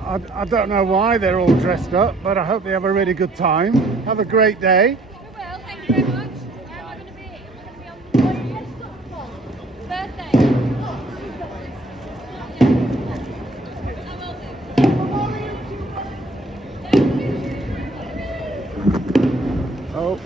I don't know why they're all dressed up, but I hope they have a really good time. Have a great day. We will, thank you very much. Where am I going to be? I'm going to be on birthday. Oh.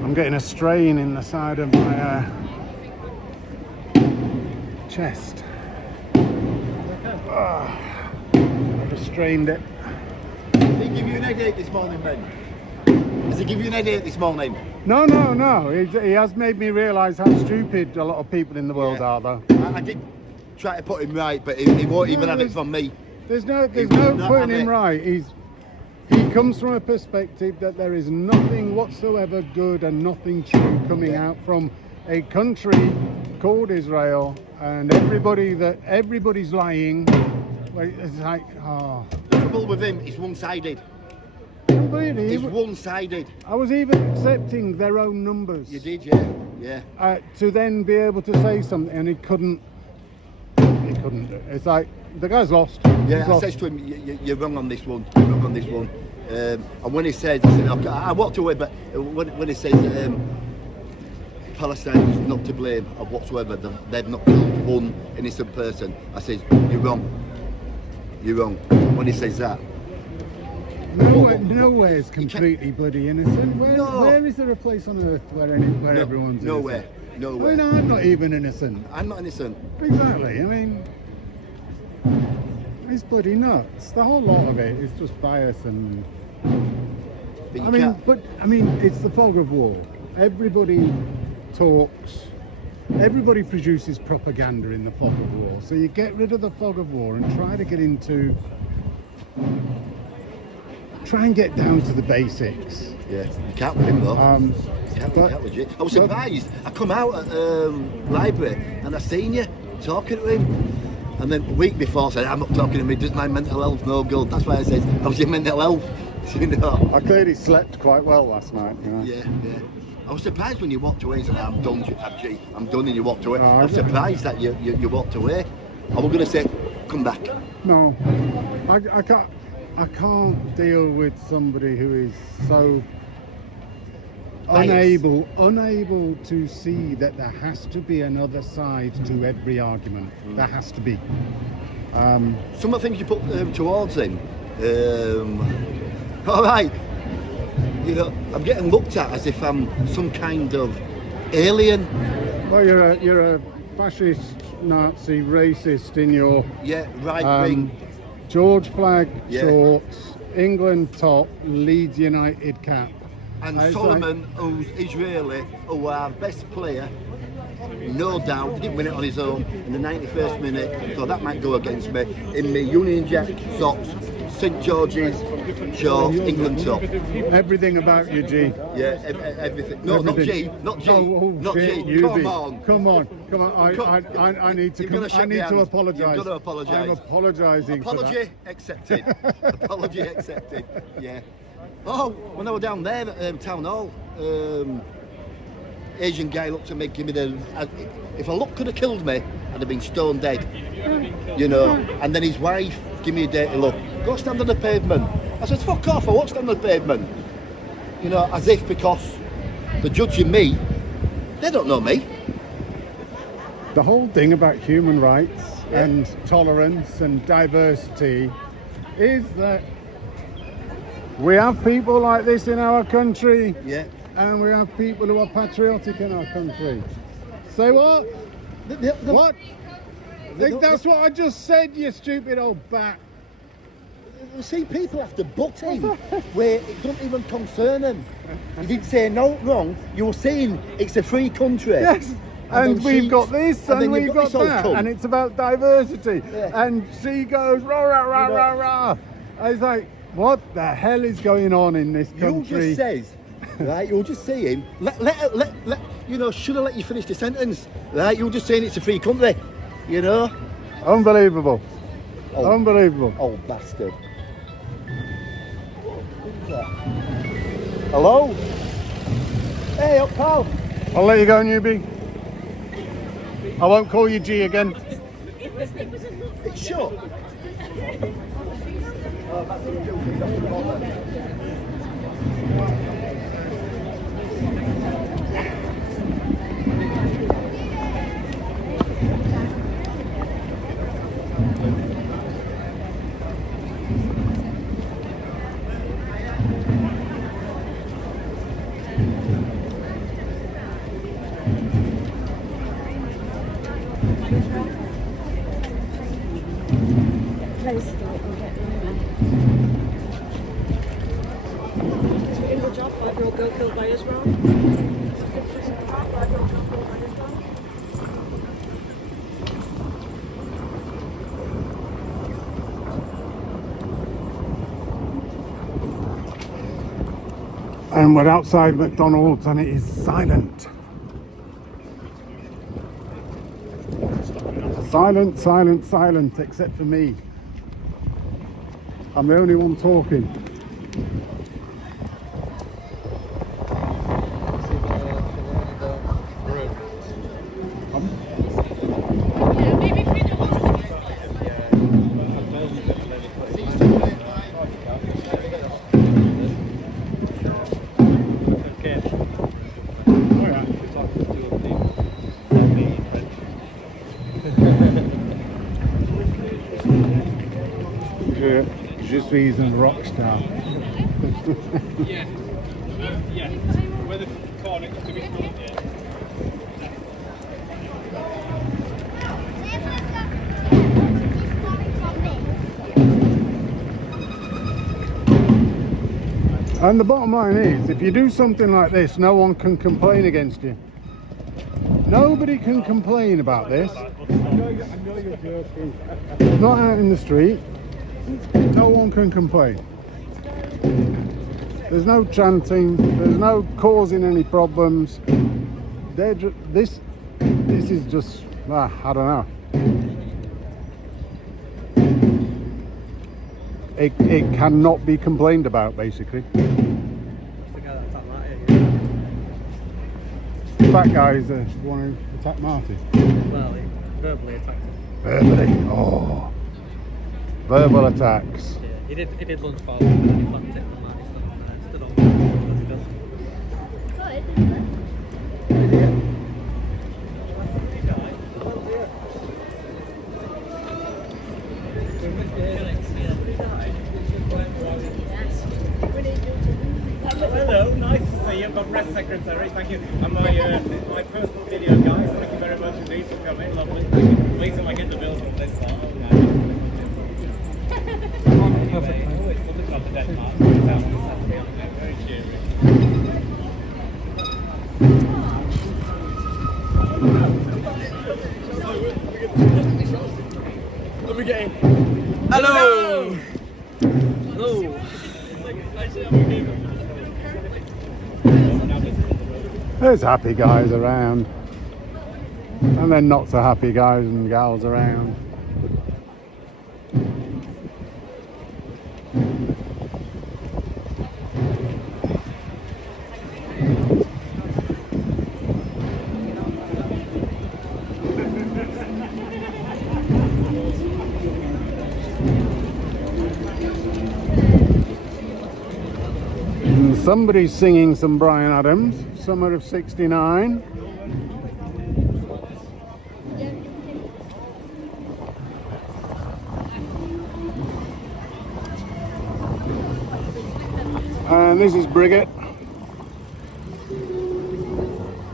I'm getting a strain in the side of my chest. I just strained it. Did he give you an headache this morning, Ben? Does he give you an headache this morning? No. He has made me realise how stupid a lot of people in the world are, though. I did try to put him right, but he won't even have it from me. There's no will not putting have him it. right. He comes from a perspective that there is nothing whatsoever good and nothing true coming out from a country called Israel, and everybody's lying. It's like, oh. The trouble with him is one-sided. Completely. He's one-sided. I was even accepting their own numbers. You did, yeah. To then be able to say something, and he couldn't. It's like the guy's lost. Yeah, He's I lost. said to him, you're wrong on this one. You're wrong on this one. And when he said, I walked away, but when he said Palestine is not to blame of whatsoever, they've not killed one innocent person, I said, you're wrong. You're wrong. When he says that. Nowhere is completely bloody innocent. Where is there a place on earth where everyone's nowhere. innocent? Nowhere. I mean, I'm not even innocent. I'm not innocent. Exactly. I mean, it's bloody nuts. The whole lot of it is just bias and. But I mean, it's the fog of war. Everybody talks. Everybody produces propaganda in the fog of war. So you get rid of the fog of war and try and get down to the basics. Yeah, you can't with him though. Can't legit. I was surprised. I come out at library and I seen you talking to him. And then a week before I said, I'm not talking to him, does my mental health no good? That's why I said, how's your mental health? You know? I clearly slept quite well last night, you know. Yeah. I was surprised when you walked away and said, I'm done, I'm done, and you walked away. No, I'm surprised that you walked away. I was going to say, come back. No, I can't deal with somebody who is so unable to see that there has to be another side to every argument. There has to be. Some of the things you put towards him, all right, you know, I'm getting looked at as if I'm some kind of alien. Well, you're a fascist, Nazi, racist in your right wing. George flag shorts, England top, Leeds United cap. And Solomon, who's Israeli, who our best player, no doubt, he didn't win it on his own in the 91st minute, so that might go against me. In my Union Jack socks, St George's shorts, England top. Everything about you, G. Yeah, everything. No, Everything. not G. Not shit, G. you Come be. on. Come on. I need to apologise. You've got to apologise. I'm apologising. Apology accepted. Apology accepted. Yeah. Oh, when I was down there at Town Hall, Asian guy looked at me, give me if a look could have killed me, I'd have been stone dead. You know. And then his wife give me a dirty look. Go stand on the pavement. I said, fuck off, I won't stand on the pavement. You know, as if because they're judging me, they don't know me. The whole thing about human rights and tolerance and diversity is that We have people like this in our country, Yeah. and we have people who are patriotic in our country. Say what? What? That's what I just said, you stupid old bat. You see, people have to butt in where it doesn't even concern them. You didn't say no wrong. You were saying it's a free country. Yes. And we've got this, and we've got this old that, cunt. and it's about diversity. Yeah. And she goes rah rah rah rah rah. I was like, what the hell is going on in this You country? just says, right? You're just saying, you know, should have let you finish the sentence, right? You're just saying it's a free country, you know. Unbelievable. Oh, Unbelievable. old bastard. Hello. Hey, up, pal. I'll let you go, newbie. I won't call you G again. It's shut. In the job, 5-year-old girl killed by Israel. And we're outside McDonald's, and it is silent. Silent, silent, silent, except for me. I'm the only one talking. Je suis un rockstar. Yeah. Yeah. Where the corner to be And the bottom line is, if you do something like this, no one can complain against you. Nobody can complain about this. It's not out in the street. No one can complain. There's no chanting. There's no causing any problems. This is just, I don't know. It cannot be complained about, basically. Fat guy is the one who attacked Marty. Well, he verbally attacked him. Verbally, oh. Verbal attacks. Yeah, he did lunge forward and he flanked it on that. He stood on Hello, nice to see you. I've got press secretary, thank you. And my personal video guys, thank you very much indeed for coming. Lovely. Please, I get the bill from this side. Perfect. Always good to come to Denmark. Very cheery. Let me get in. Hello! Hello! There's happy guys around. And then not so happy guys and gals around. Somebody's singing some Bryan Adams, Summer of '69. And this is Briggate.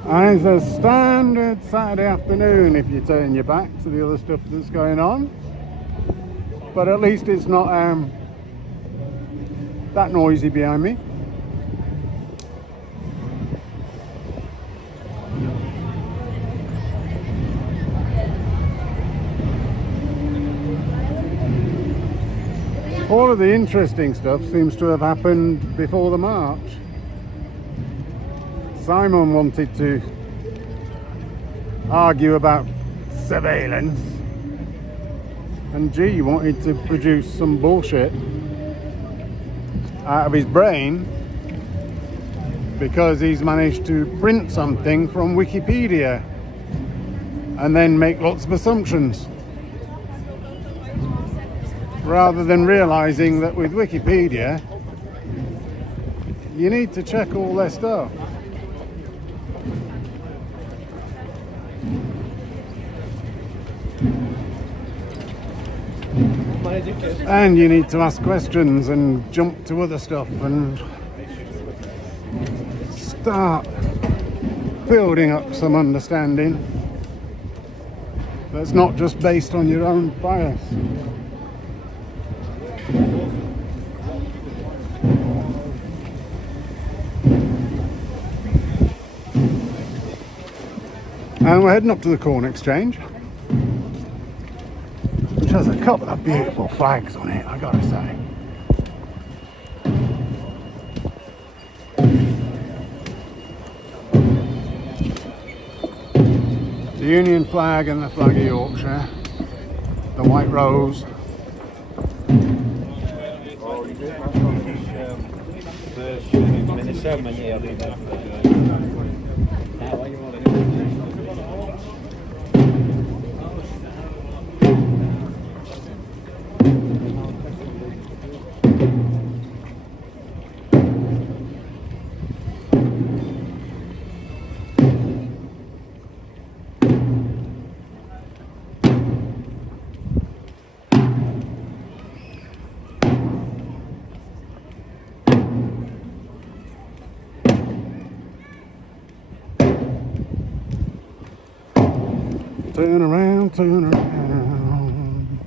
And it's a standard Saturday afternoon if you turn your back to the other stuff that's going on. But at least it's not that noisy behind me. All of the interesting stuff seems to have happened before the march. Simon wanted to argue about surveillance, and G wanted to produce some bullshit out of his brain because he's managed to print something from Wikipedia and then make lots of assumptions, rather than realizing that with Wikipedia you need to check all their stuff. And you need to ask questions and jump to other stuff and start building up some understanding that's not just based on your own bias. And we're heading up to the Corn Exchange, which has a couple of beautiful flags on it, I gotta say. The Union flag and the flag of Yorkshire, the white rose. Turn around, turn around.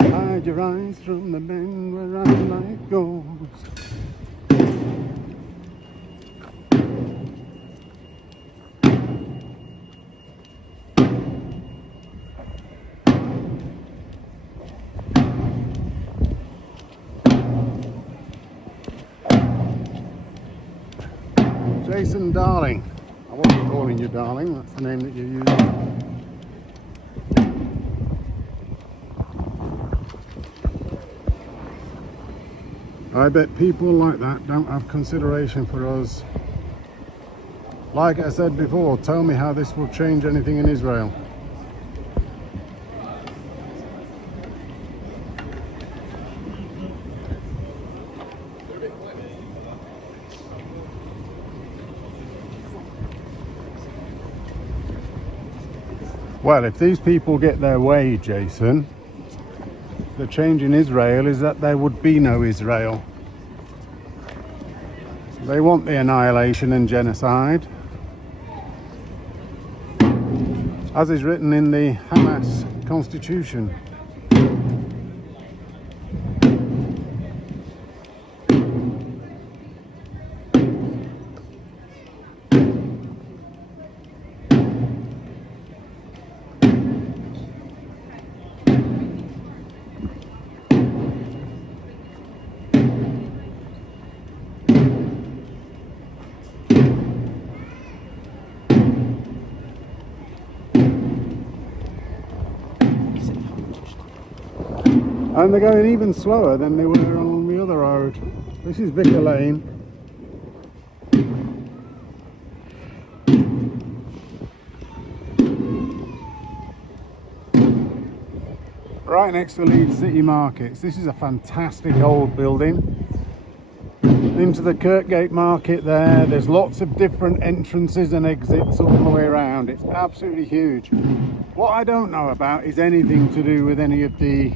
Hide your eyes from the bend where our light goes. Jason Darling. I wasn't calling you darling, that's the name that you use. I bet people like that don't have consideration for us. Like I said before, tell me how this will change anything in Israel. Well, if these people get their way, Jason, the change in Israel is that there would be no Israel. They want the annihilation and genocide, as is written in the Hamas constitution. And they're going even slower than they were on the other road. This is Vicar Lane. Right next to Leeds City Markets. This is a fantastic old building. Into the Kirkgate Market there. There's lots of different entrances and exits all the way around. It's absolutely huge. What I don't know about is anything to do with any of the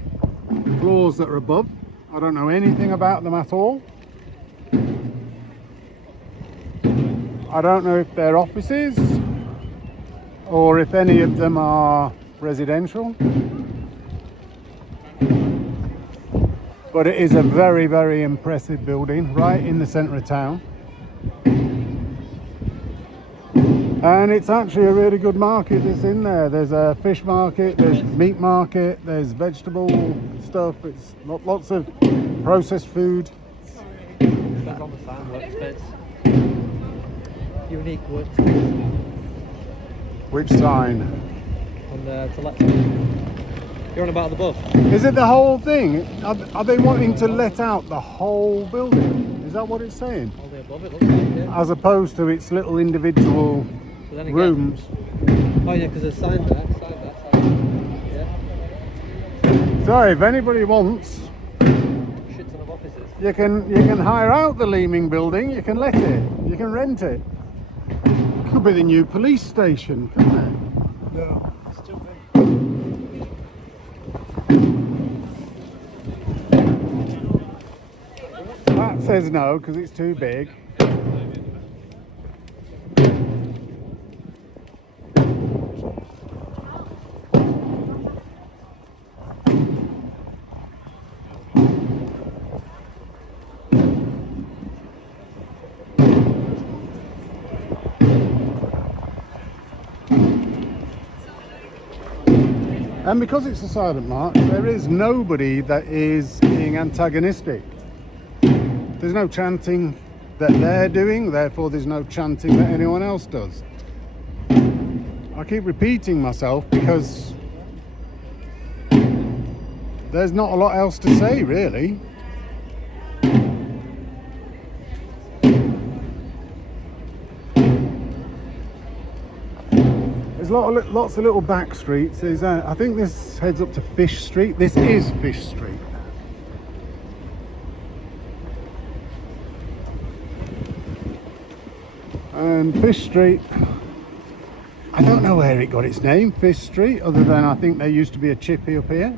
floors that are above. I don't know anything about them at all. I don't know if they're offices or if any of them are residential. But it is a very, very impressive building right in the centre of town. And it's actually a really good market that's in there. There's a fish market, there's meat market, there's vegetable stuff, it's lots of processed food. That's on the sign, workspace. Unique workspace. Which sign? On the to let. You're on about the bus? Is it the whole thing? Are they wanting to let out the whole building? Is that what it's saying? All the above, it looks like, yeah. As opposed to its little individual So then again, rooms. Oh yeah, because there's sign there, yeah. So if anybody wants, Shit ton of offices. you can hire out the Leeming building, you can let it, you can rent it. Could be the new police station, couldn't it? No. That says no because it's too big. And because it's a silent march, there is nobody that is being antagonistic. There's no chanting that they're doing, therefore there's no chanting that anyone else does. I keep repeating myself because there's not a lot else to say, really. There's lots of little back streets. I think this heads up to Fish Street. This is Fish Street. And Fish Street, I don't know where it got its name, Fish Street, other than I think there used to be a chippy up here.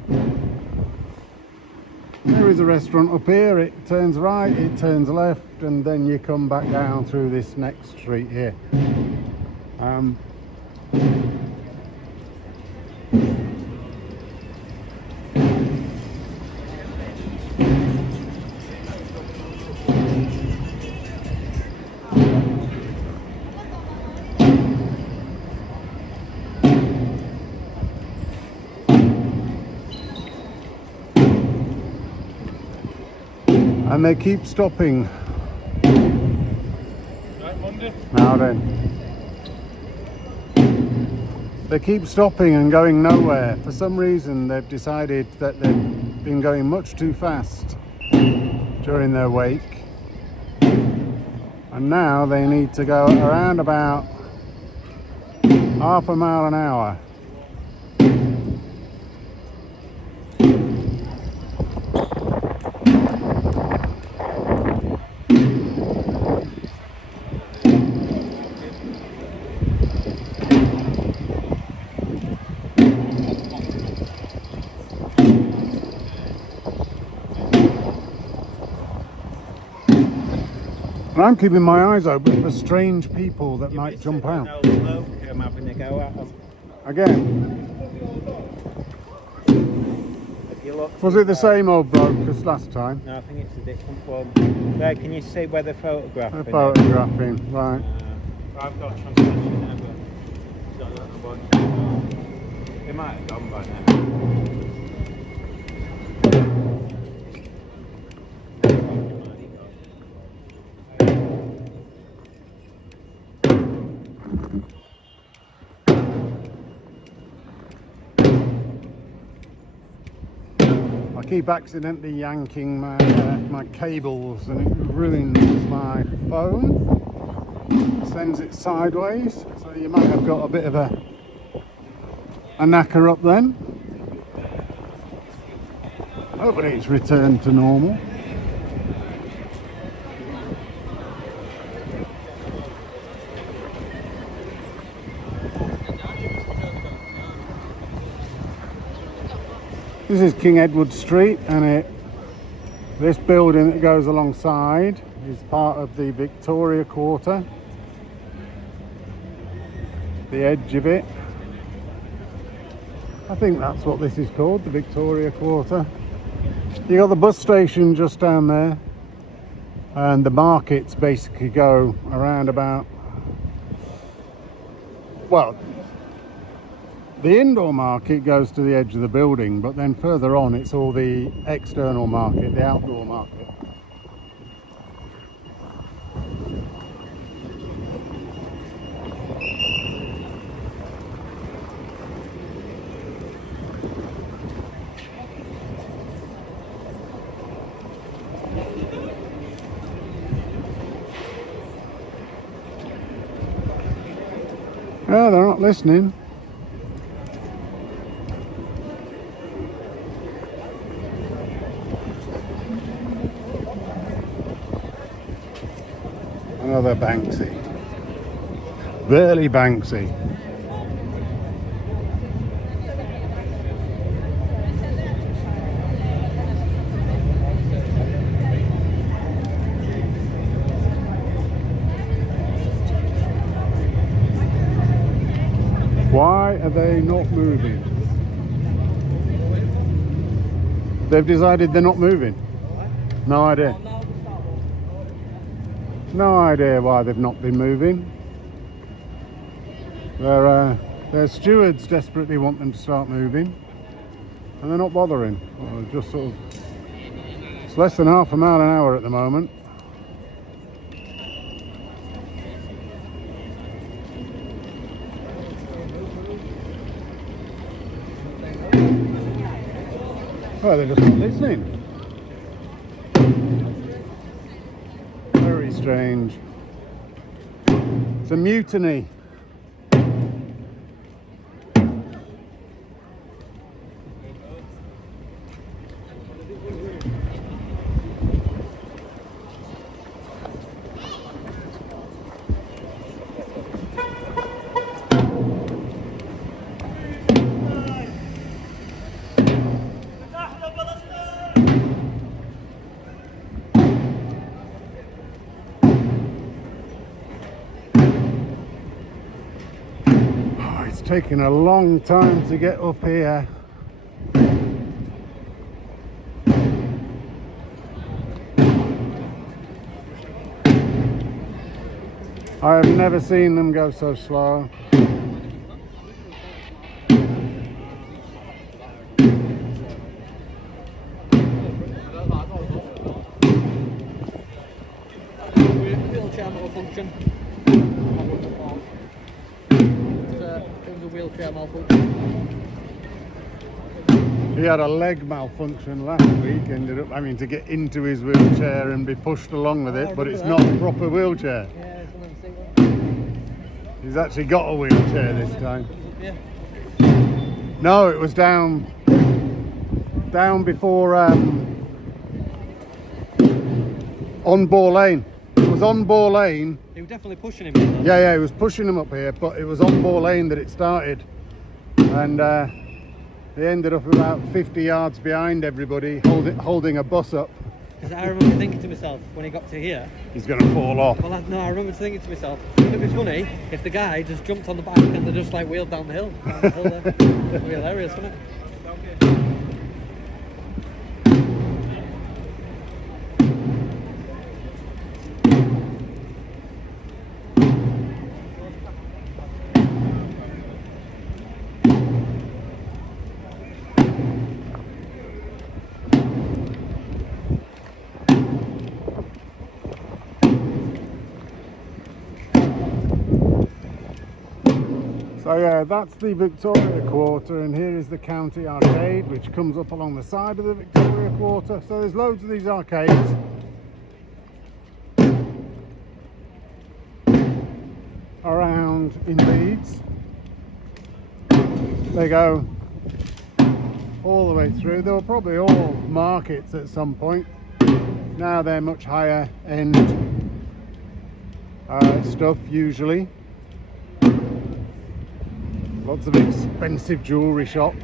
There is a restaurant up here, it turns right, it turns left, and then you come back down through this next street here. And they keep stopping. Right, Monday. Now then. They keep stopping and going nowhere. For some reason they've decided that they've been going much too fast during their wake. And now they need to go around about half a mile an hour. And I'm keeping my eyes open for strange people that might jump out. Having a go at them. Again, If you look was it the same old bloke as last time? No, I think it's a different one. There, can you see where they're photographing? They're photographing, right. I've got translation there, but I don't know what. They might have gone by now. I keep accidentally yanking my cables and it ruins my phone. Sends it sideways, so you might have got a bit of a knacker up then. Hopefully it's returned to normal. This is King Edward Street and it This building that goes alongside is part of the Victoria Quarter. The edge of it. I think that's what this is called, the Victoria Quarter. You got the bus station just down there, and the markets basically go around about, well, the indoor market goes to the edge of the building, but then further on it's all the external market, the outdoor market. Oh, they're not listening. Another Banksy. Really Banksy. Why are they not moving? They've decided they're not moving. No idea. No idea why they've not been moving. Their stewards desperately want them to start moving, and they're not bothering. Well, just sort of, it's less than half a mile an hour at the moment. Oh, they're just not listening. Very strange. It's a mutiny. Taking a long time to get up here. I have never seen them go so slow. Wheelchair malfunction. Wheelchair malfunction. He had a leg malfunction last week, ended up having to get into his wheelchair and be pushed along with it, but it's not a proper wheelchair. Yeah, He's actually got a wheelchair this time. Yeah. No, it was down before on Boar Lane. It was on Boar Lane. He was definitely pushing him. Yeah, he was pushing him up here, but it was on Boar Lane that it started, and they ended up about 50 yards behind everybody, holding a bus up. Because I remember thinking to myself when he got to here, he's going to fall off. Well, I remember thinking to myself, wouldn't it be funny if the guy just jumped on the back and they just like wheeled down the hill? There. It'd be hilarious, wouldn't it? So yeah, that's the Victoria Quarter, and here is the County Arcade, which comes up along the side of the Victoria Quarter. So there's loads of these arcades. Around in Leeds. They go all the way through. They were probably all markets at some point. Now they're much higher end stuff usually. Lots of expensive jewellery shops.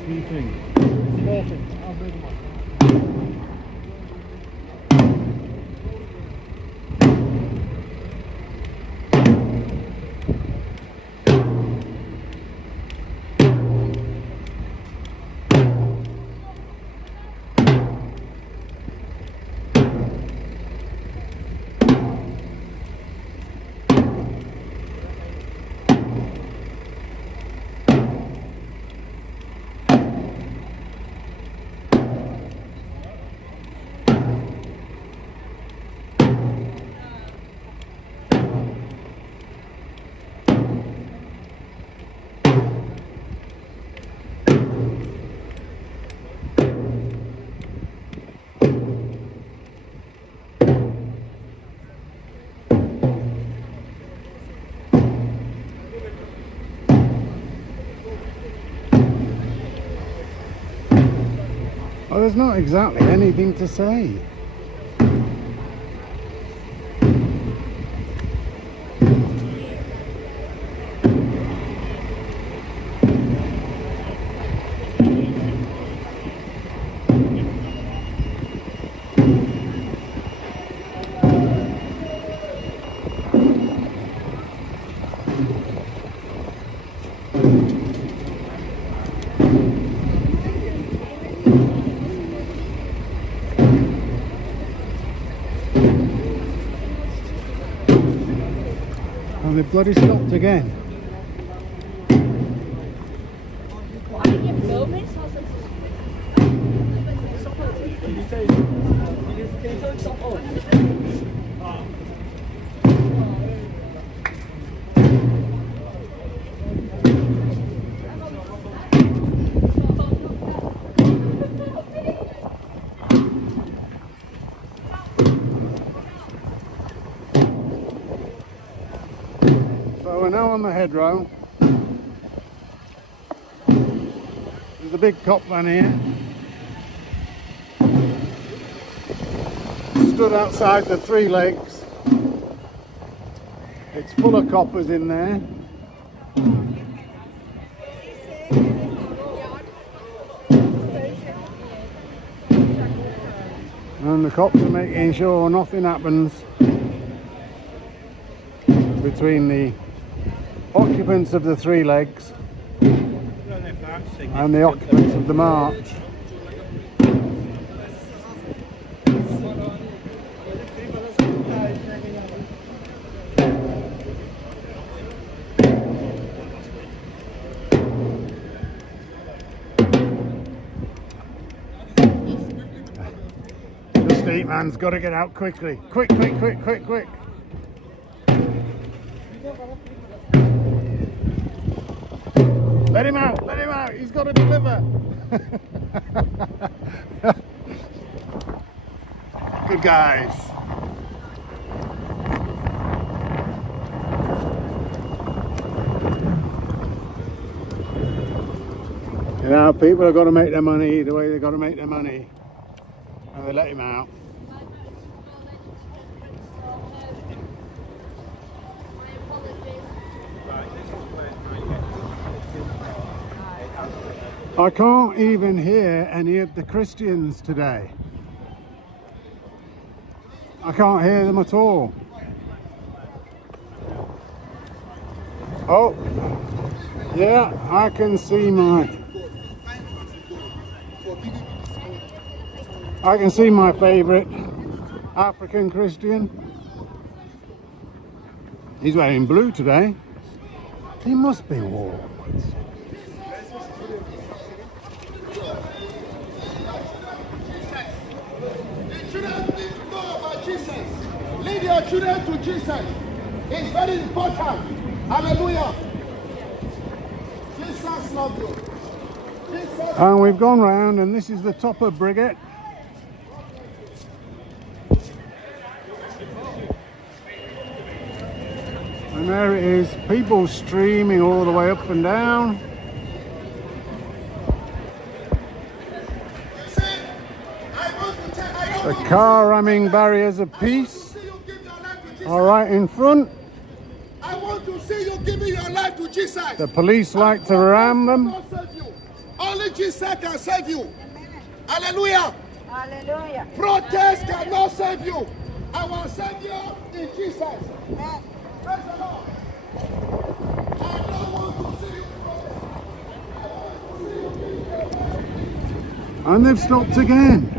What do you think? 40. I'll bring them on. Well, there's not exactly anything to say. And they've bloody stopped again. So we're now on the hedgerow. There's a big cop van here. Stood outside the Three Legs. It's full of coppers in there. And the cops are making sure nothing happens between the occupants of the Three Legs and the occupants of the March. The state man's got to get out quickly. Quick, quick, quick, quick, quick. Let him out, he's got to deliver. Good guys. You know, people have got to make their money the way they've got to make their money. And they let him out. I can't even hear any of the Christians today. I can't hear them at all. Oh, yeah, I can see my favourite African Christian. He's wearing blue today. He must be warm. Lead your children to Jesus. It's very important. Hallelujah. Jesus loves you. Jesus. And we've gone round, and this is the top of Briggate. And there it is, people streaming all the way up and down. The car ramming barriers of peace are right in front. I want to see you giving your life to Jesus. The police like to ram them. Only Jesus can save you. Hallelujah. Hallelujah. Protest cannot save you. Our Savior is Jesus. Praise the Lord. I don't want to see you. And they've stopped again.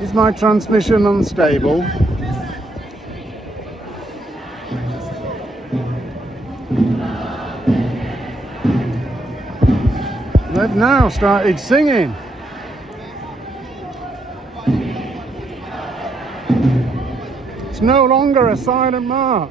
Is my transmission unstable? They've now started singing. It's no longer a silent march.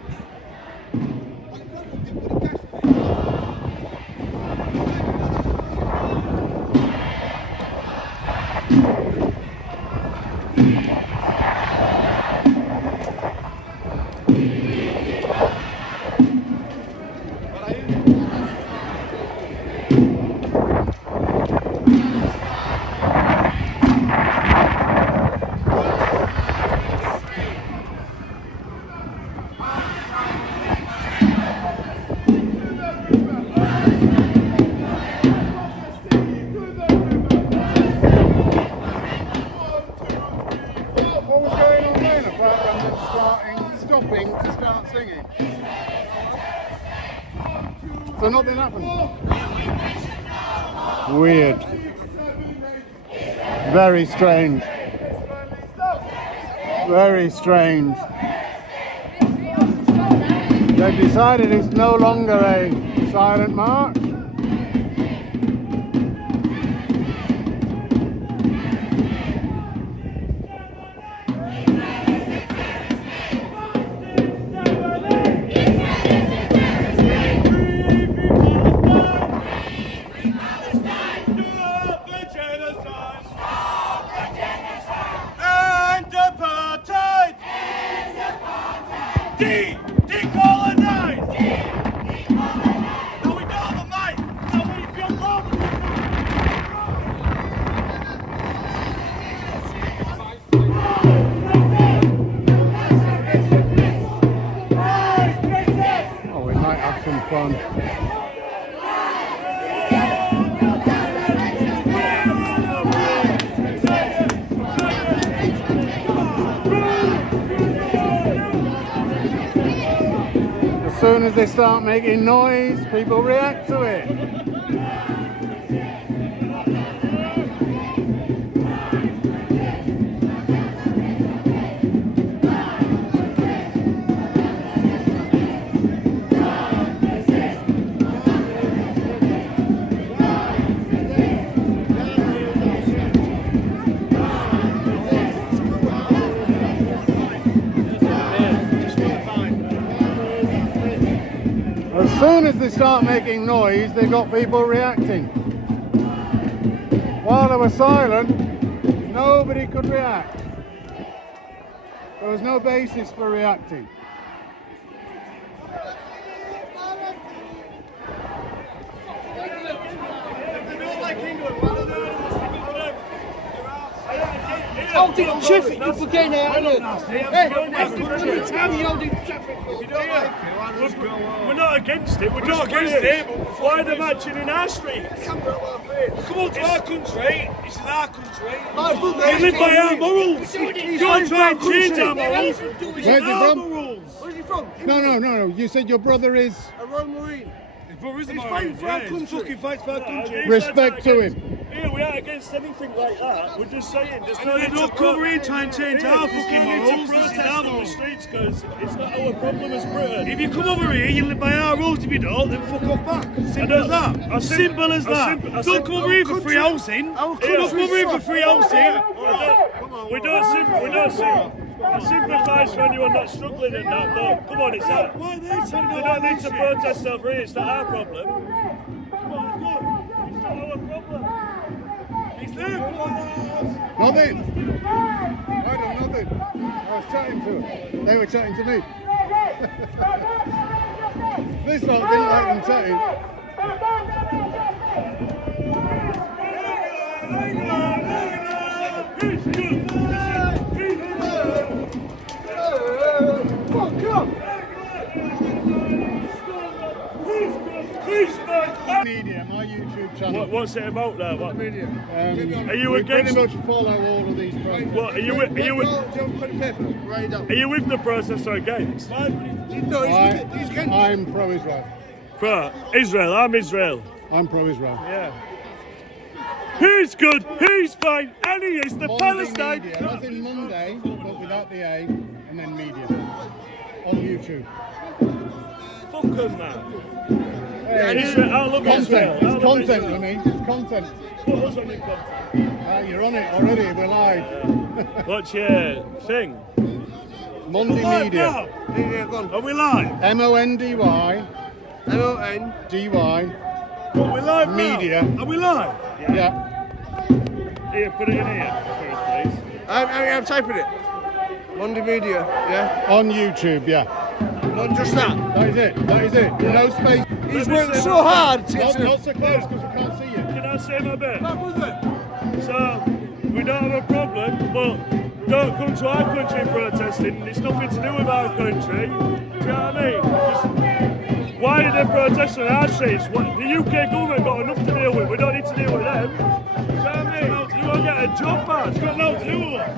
Stopping to start singing. So nothing happened. Weird. Very strange. Very strange. They've decided it's no longer a silent march. Fun. As soon as they start making noise, people react to it. As soon as they start making noise, they've got people reacting. While they were silent, nobody could react. There was no basis for reacting. Hold it traffic, you're getting out of here. Hey, traffic. We're not against it, we're just against it. Why are they marching in our street? Come on to our country, this is our country. We live by our morals. Don't try and change our morals. This is our morals. Where's he from? No. You said your brother is... A Royal Marine. His brother's a He's Marine. fighting for our country. He fucking fights for our country. Respect to him. Yeah, we aren't against anything like that. We're just saying there's no need to come over here and try and change our fucking morals. There's no need to protest on the streets because it's not our problem as Britain. If you come over here, you live by our rules. If you don't, then fuck off back. Simple as that. As simple as that. Don't come over here for free housing. Don't come over here for free housing. We don't sympathise for anyone that's struggling in that, but come on, it's that. Why are they telling me We don't need to protest over here, it's not our problem. Come on, let's go. It's not our problem. It's their problem. Nothing. I don't nothing. I was chatting to them. They were chatting to me. This lot didn't like them chatting. channel. What's it about there? What? Are you we against? pretty much follow all of these protests. What? Are you with the process or against? I'm pro-Israel. Pro Israel. I'm Israel. I'm pro-Israel. Yeah. He's good. He's fine. And he is the Monday Palestine. Media, as in Monday, but without the A, and then media on YouTube. Fuck 'em, man. Hey, Israel. I love Israel. It's content for me. It's content. Put us on your content. You're on it already. We're live. What's your thing? Monday Live Media. now. Are we live? MONDY. DY. Are we live now? Media. Are we live? Yeah. Here, put it in here, please. I'm typing it. Monday Media, yeah? On YouTube, yeah. Not just that. That is it. That is it. No space. He's worked so hard to Not so close because we can't see you. Can I say my bit? So, we don't have a problem, but don't come to our country protesting. It's nothing to do with our country. Do you know what I mean? Why are they protesting on our streets? The UK government got enough to deal with. We don't need to deal with them. Do you know what I mean? You won't get a job, man. It's got nothing to do with us.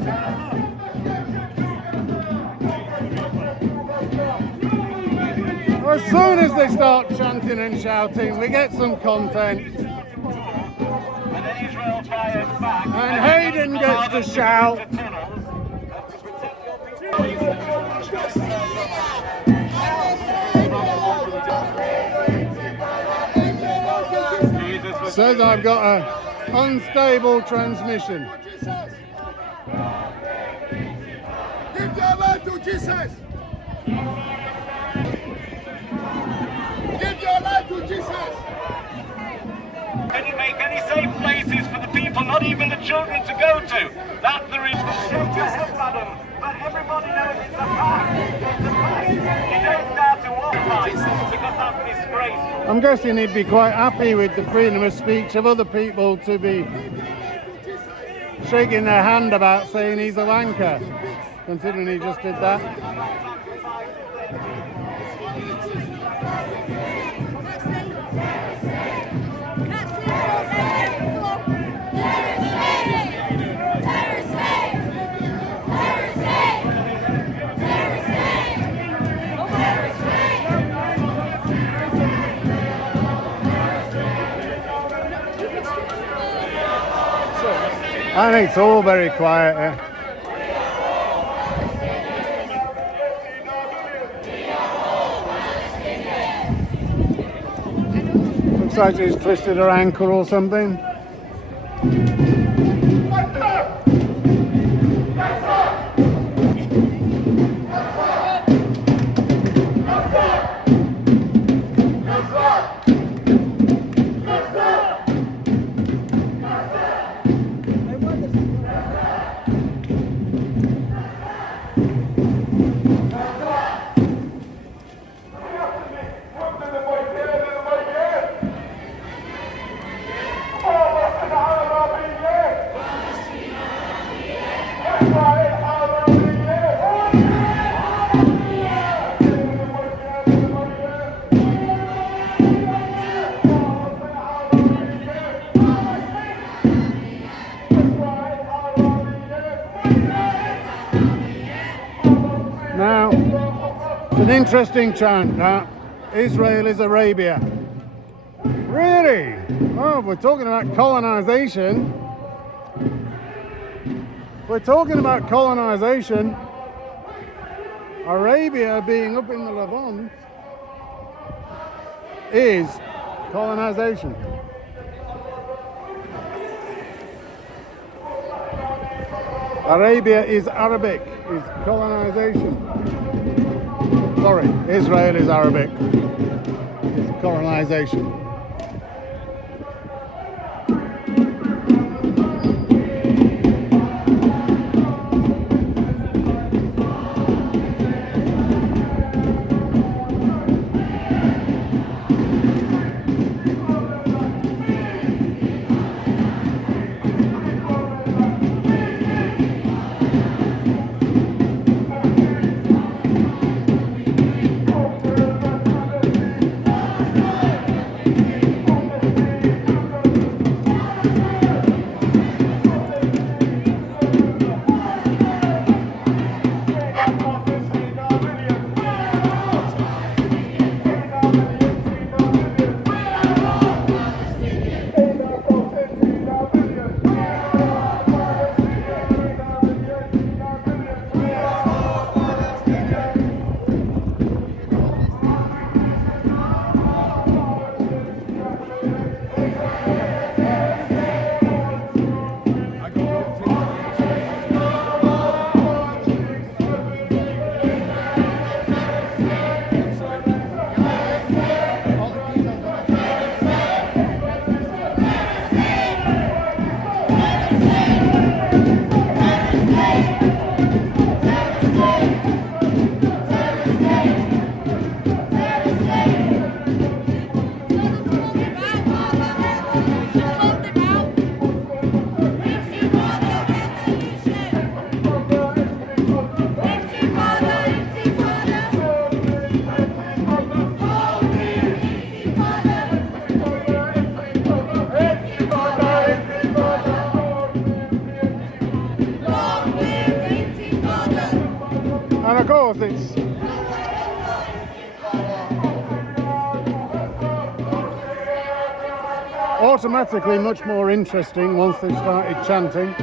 As soon as they start chanting and shouting, we get some content. And Hayden gets to shout. Says I've got a unstable transmission. Give your life to Jesus! Give your life to Jesus! Can you make any safe places for the people, not even the children, to go to? That's the reason. Shake your head, madam. But everybody knows it's a fact. It's a fact. You don't start to walk like because that's disgraceful. I'm guessing he'd be quite happy with the freedom of speech of other people to be shaking their hand about saying he's a wanker, considering he just did that. And it's all very quiet here. Looks like she's twisted her ankle or something. Now, it's an interesting chant, that Israel is Arabia. Really? Oh, we're talking about colonization. We're talking about colonization. Arabia being up in the Levant is colonization. Arabia is Arabic, is colonization. Sorry, Israel is Arabic, is colonization. course, it's automatically much more interesting once they've started chanting.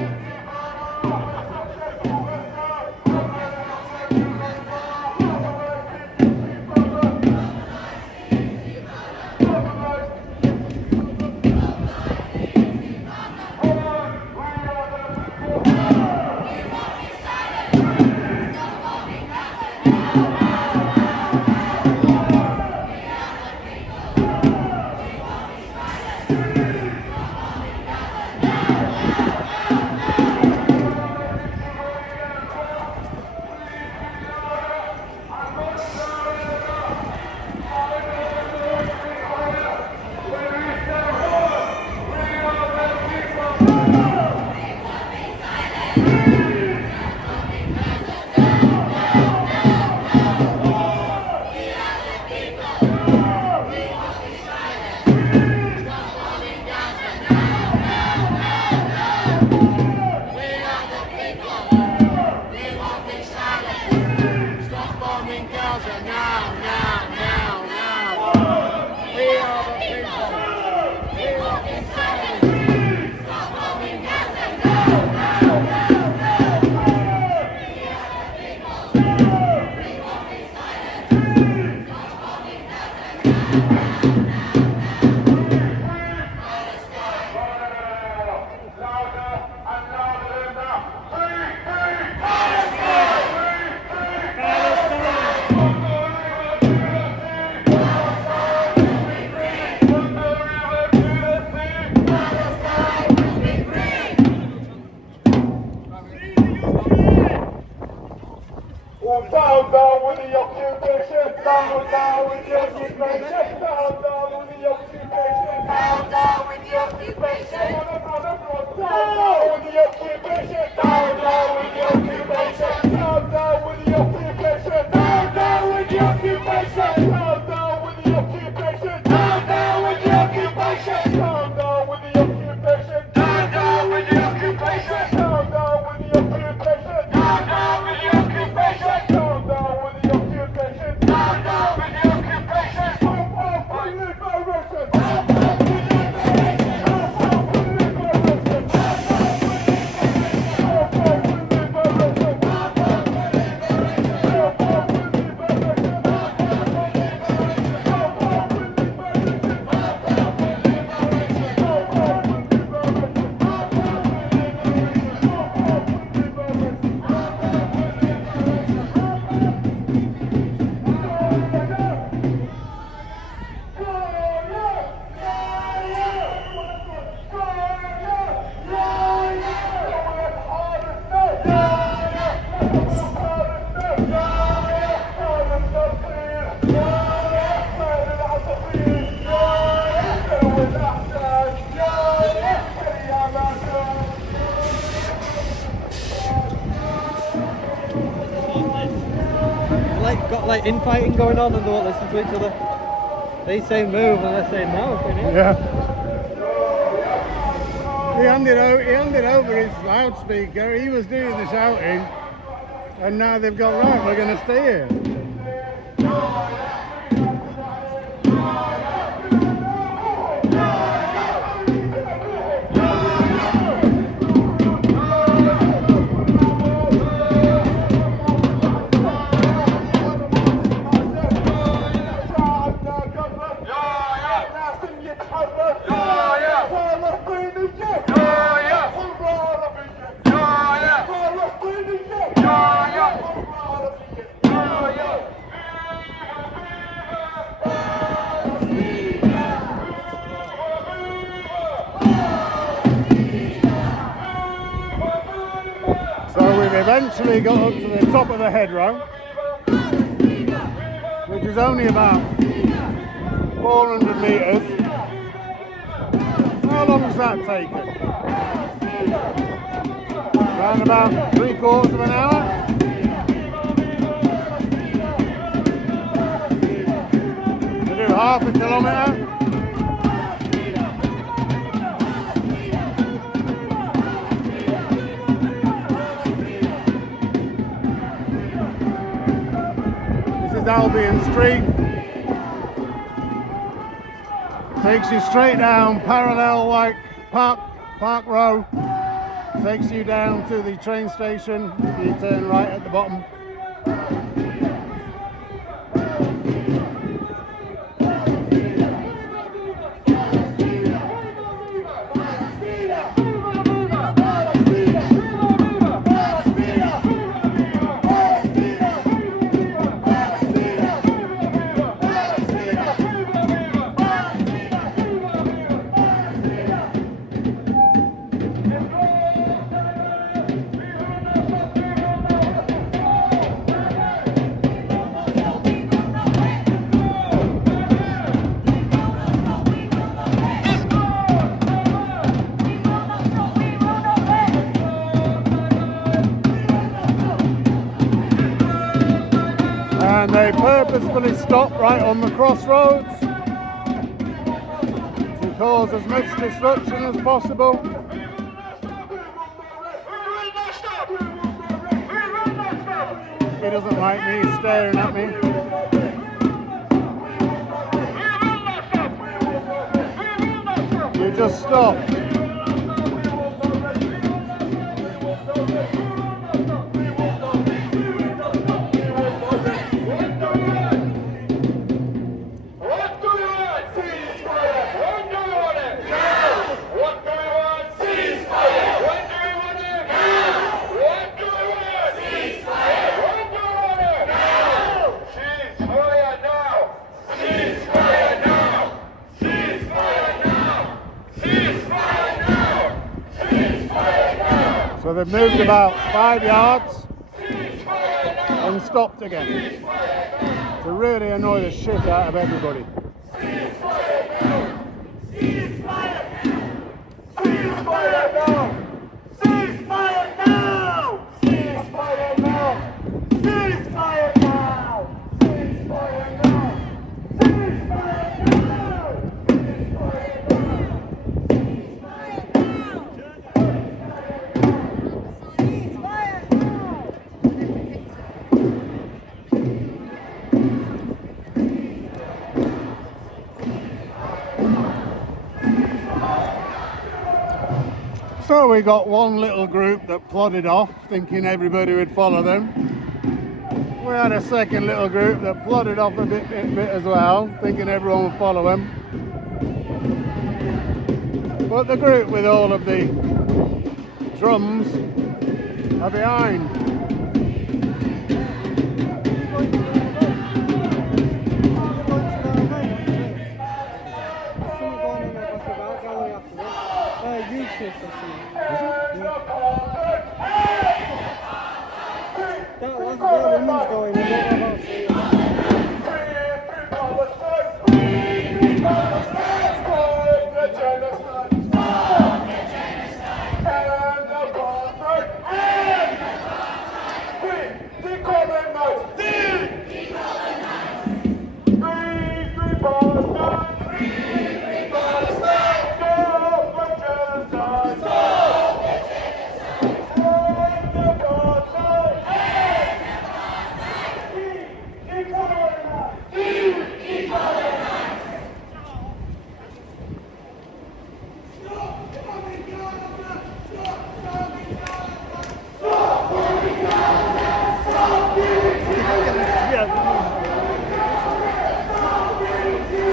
Down with the occupation, down with the occupation, down with the occupation, down with the occupation, down with the occupation, down with the occupation, down with the occupation, down with the occupation, down with the occupation, down with the occupation, down with the occupation, down with the occupation, down with the occupation, down with the occupation. Got like infighting going on and they won't listen to each other. They say move and they're saying no. Yeah. He handed over his loudspeaker. He was doing the shouting, and now they've got right. We're going to stay here. So we've eventually got up to the top of the hedgerow, which is only about 400 metres. How long has that taken? Around about 3/4 of an hour? To do half a kilometre? Albion Street. Takes you straight down, parallel like Park Row. Takes you down to the train station. You turn right at the bottom. And they purposefully stop right on the crossroads to cause as much disruption as possible. He doesn't like me staring at me. You just stop. So they've moved about 5 yards and stopped again to really annoy the shit out of everybody. So we got one little group that plodded off, thinking everybody would follow them. We had a second little group that plodded off a bit as well, thinking everyone would follow them. But the group with all of the drums are behind.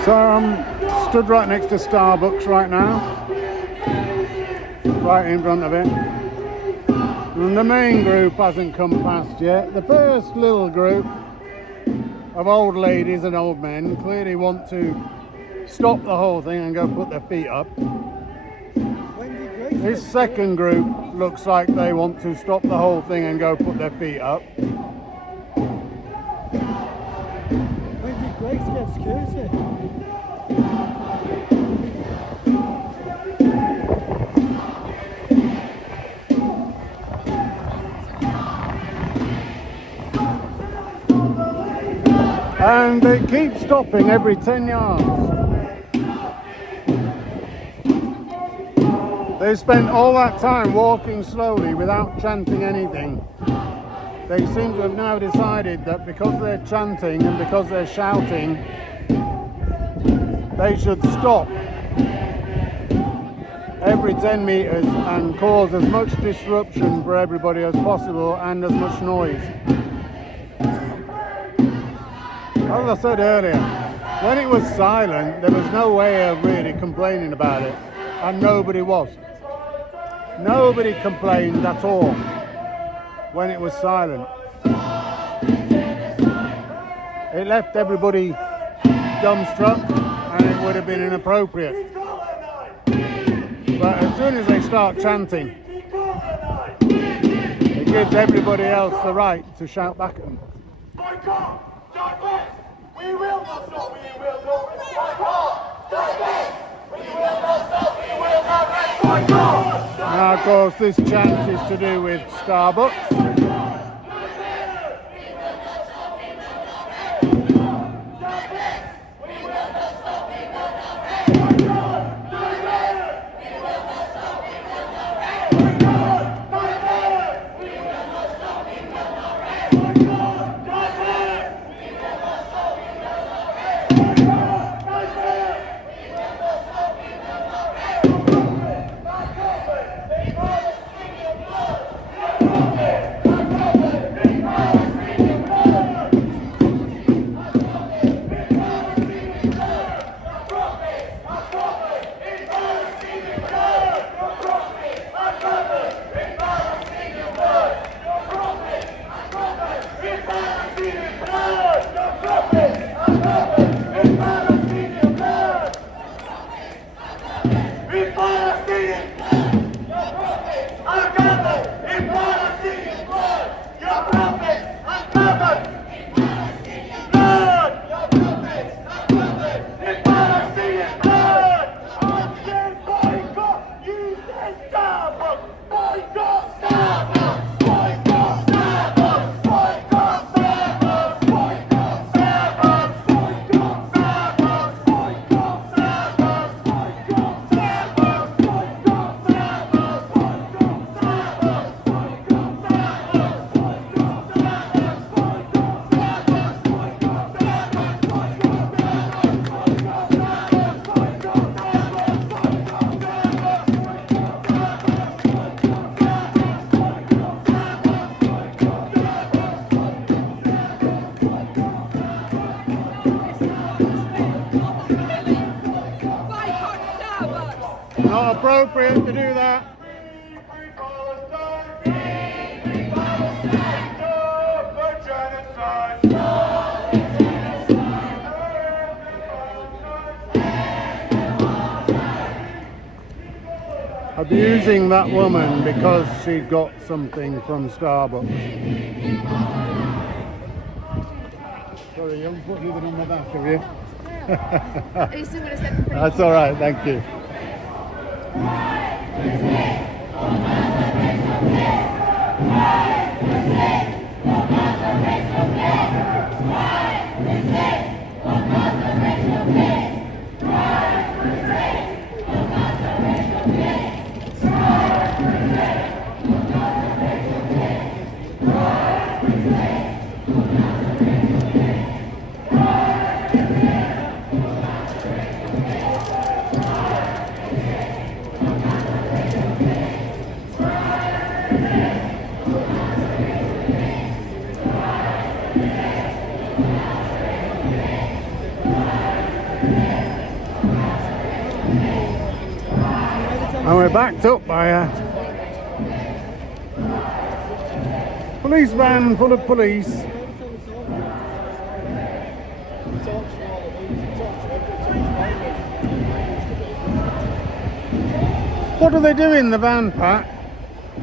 So I'm stood right next to Starbucks right now, right in front of it, and the main group hasn't come past yet. The first little group of old ladies and old men clearly want to stop the whole thing and go put their feet up. This second group looks like they want to stop the whole thing and go put their feet up. When did Grace get security? And they keep stopping every 10 yards. They spent all that time walking slowly without chanting anything. they seem to have now decided that because they're chanting and because they're shouting, they should stop every 10 metres and cause as much disruption for everybody as possible and as much noise. As I said earlier, when it was silent, there was no way of really complaining about it, and nobody was. Nobody complained at all when it was silent. It left everybody dumbstruck, and it would have been inappropriate. But as soon as they start chanting, it gives everybody else the right to shout back at them. We will not stop, we will not rest. We will not stop, we will not rest. Now, of course, this chant is to do with Starbucks. Not appropriate to do that. Abusing that woman because she got something from Starbucks. Sorry, you haven't put anything on my back, have you? That's all right, thank you. And we're backed up by a police van full of police. What do they do in the van, Pat?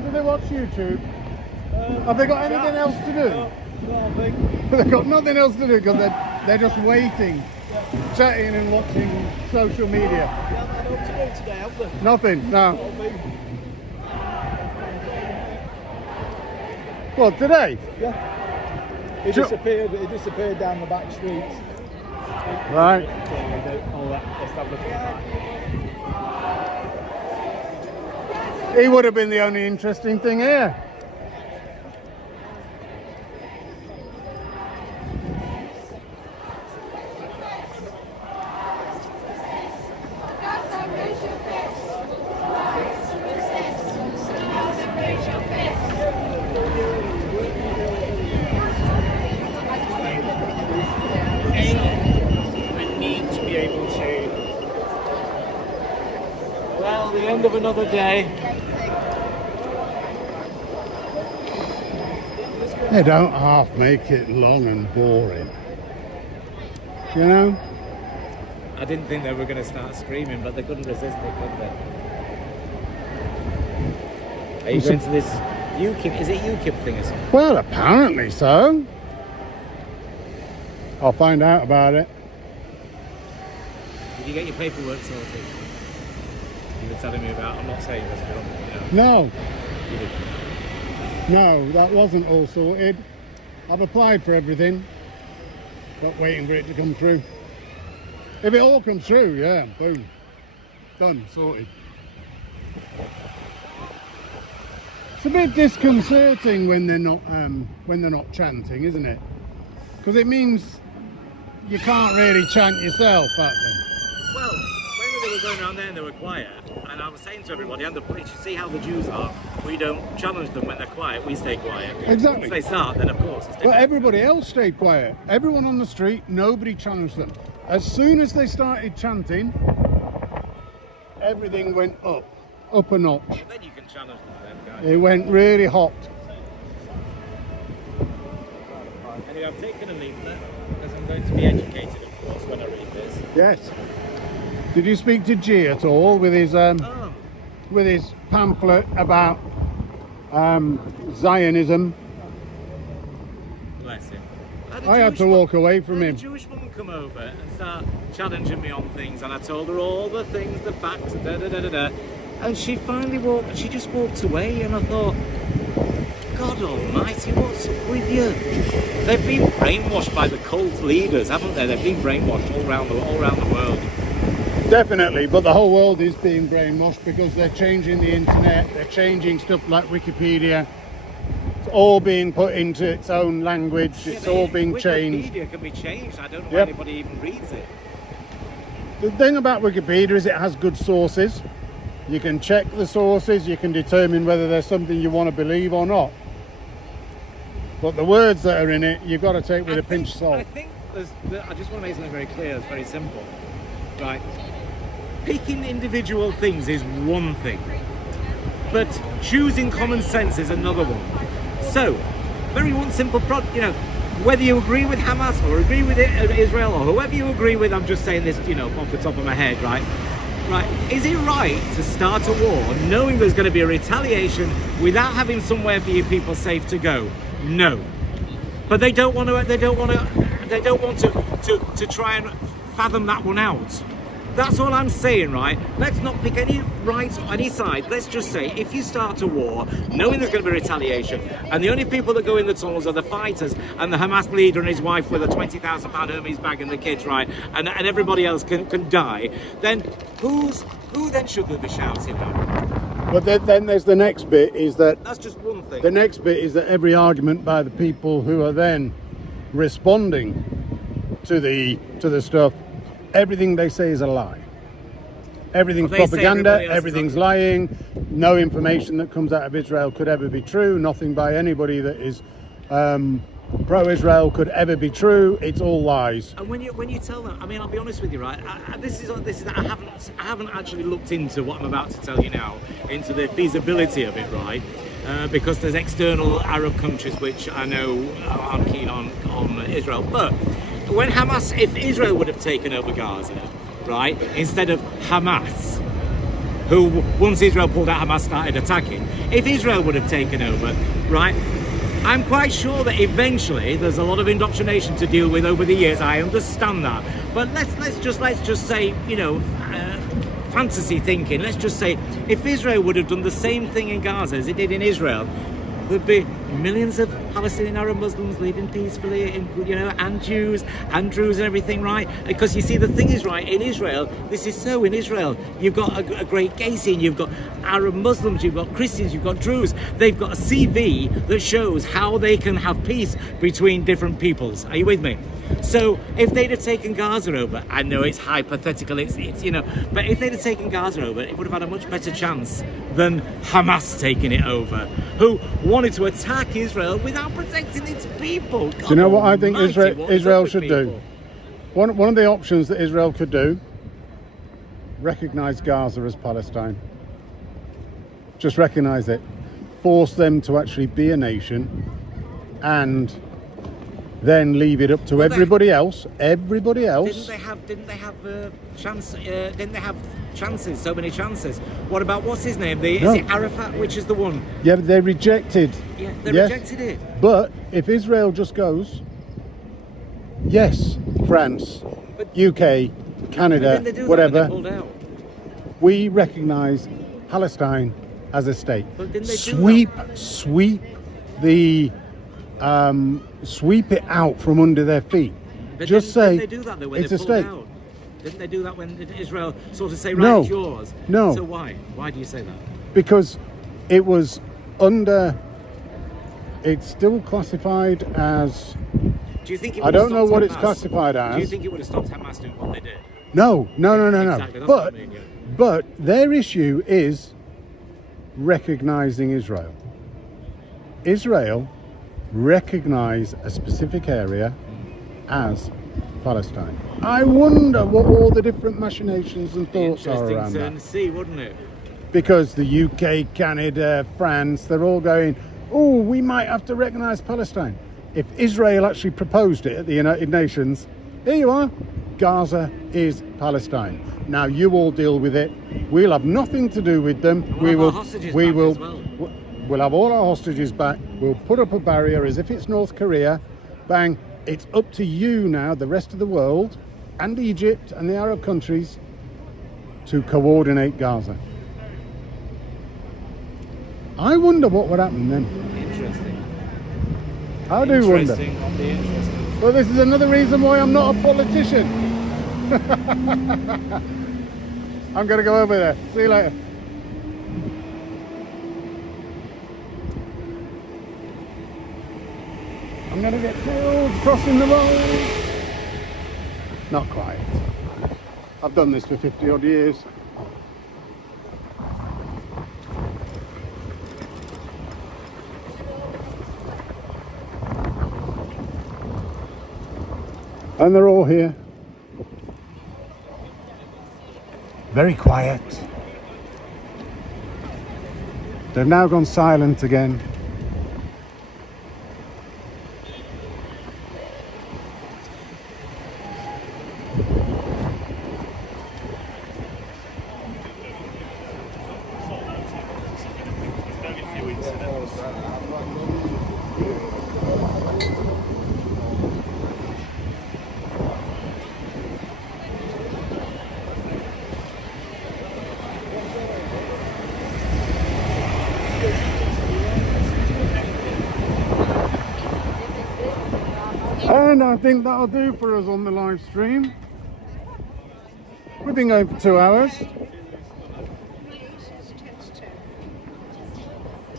Do they watch YouTube? Have they got anything else to do? No, I think. They've got nothing else to do because they're just waiting, chatting and watching social media. Nothing, no. Well, today? Yeah. He disappeared down the back streets. Right. All that establishment. He would have been the only interesting thing here. of another day. They don't half make it long and boring. You know? I didn't think they were going to start screaming, but they couldn't resist it, could they? Are you going to this UKIP? Is it UKIP thing or something? Well, apparently so. I'll find out about it. Did you get your paperwork sorted? You were telling me about. I'm not saying this, but you know. No. You did. No, that wasn't all sorted. I've applied for everything, but waiting for it to come through. If it all comes through, yeah, boom, done, sorted. It's a bit disconcerting when they're not chanting, isn't it? Because it means you can't really chant yourself back then. Well, when they were going around there and they were quiet, and I was saying to everybody, and you see how the Jews are, we don't challenge them when they're quiet, we stay quiet. Exactly. Once they start, then of course it's But everybody else stayed quiet. Everyone on the street, nobody challenged them. As soon as they started chanting, everything went up a notch. Then you can challenge them then, guys. It went really hot. Anyway, I've taken a leaflet because I'm going to be educated, of course, when I read this. Yes. Did you speak to G at all with his pamphlet about Zionism? Bless him. I had to walk away from him. A Jewish woman come over and start challenging me on things, and I told her all the things, the facts, and she finally she just walked away, and I thought, God almighty, what's up with you? They've been brainwashed by the cult leaders, haven't they? They've been brainwashed all around the world. Definitely, but the whole world is being brainwashed because they're changing the internet, they're changing stuff like Wikipedia. It's all being put into its own language, it's all being changed. Wikipedia can be changed, I don't know why anybody even reads it. The thing about Wikipedia is it has good sources. You can check the sources, you can determine whether there's something you want to believe or not. But the words that are in it, you've got to take with a pinch of salt. I think I just want to make something very clear, it's very simple. Right? Picking individual things is one thing, but choosing common sense is another one. So, very one simple whether you agree with Hamas or agree with Israel or whoever you agree with, I'm just saying this, off the top of my head, right? Right, is it right to start a war knowing there's going to be a retaliation without having somewhere for you people safe to go? No. But they don't want to try and fathom that one out. That's all I'm saying, right? Let's not pick any right or any side. Let's just say, if you start a war, knowing there's going to be retaliation, and the only people that go in the tunnels are the fighters and the Hamas leader and his wife with a £20,000 Hermes bag and the kids, right? And everybody else can die, then who then should they be shouting at? But then there's the next bit, is that... That's just one thing. The next bit is that every argument by the people who are then responding to the stuff, everything they say is a lie. Everything's propaganda, everything's lying. No information that comes out of Israel could ever be true. Nothing by anybody that is pro-Israel could ever be true. It's all lies. And when you tell them, I mean, I'll be honest with you, right? I haven't actually looked into what I'm about to tell you now, into the feasibility of it, right? Because there's external Arab countries which I know aren't keen on Israel. But when if Israel would have taken over Gaza, right, instead of Hamas, who once Israel pulled out, Hamas started attacking. If Israel would have taken over, right, I'm quite sure that eventually there's a lot of indoctrination to deal with over the years. I understand that, but let's just say, fantasy thinking. Let's just say if Israel would have done the same thing in Gaza as it did in Israel, there'd be millions of Palestinian Arab Muslims living peacefully, and Jews and Druze and everything, right? Because you see, the thing is, right, in Israel, this is so in Israel, you've got a great gay scene, you've got Arab Muslims, you've got Christians, you've got Druze. They've got a CV that shows how they can have peace between different peoples. Are you with me? So if they'd have taken Gaza over, I know it's hypothetical, it's but if they'd have taken Gaza over, it would have had a much better chance than Hamas taking it over, who wanted to attack Israel without protecting its people. God, do you know what I think Israel should do? One of the options that Israel could do, recognise Gaza as Palestine. just recognise it, force them to actually be a nation, and then leave it up to everybody else. Everybody else. Didn't they have chance? Didn't they have chances? So many chances. What about what's his name? Is it Arafat? Which is the one? Yeah, but they rejected. Yeah, they rejected it. But if Israel just goes, yes, France, UK, Canada, whatever, we recognise Palestine as a state. But didn't they Sweep the sweep it out from under their feet. But just say didn't they do that though, when it's they a pulled state. out? Didn't they do that when Israel sort of say, right, No. it's yours? No. So why? Why do you say that? Because it was under. It's still classified as. Do you think it I would don't have know stopped what it's Hamas? classified as. Do you think it would have stopped Hamas doing what they did? No. Exactly, that's what I mean, yeah. But their issue is recognizing Israel. Israel recognize a specific area as Palestine. I wonder what all the different machinations and thoughts are around that. Interesting to see, wouldn't it? Because the UK, Canada, France, they're all going, oh, we might have to recognize Palestine. If Israel actually proposed it at the United Nations, here you are, Gaza is Palestine. Now you all deal with it. We'll have nothing to do with them. We'll have all our hostages back. We'll put up a barrier as if it's North Korea. Bang. It's up to you now, the rest of the world, and Egypt and the Arab countries, to coordinate Gaza. I wonder what would happen then. Interesting. I do wonder. Interesting. Well, this is another reason why I'm not a politician. I'm going to go over there. See you later. I'm going to get killed crossing the road. Not quite. I've done this for 50 odd years. And they're all here. Very quiet. They've now gone silent again. And I think that'll do for us on the live stream. We've been going for 2 hours.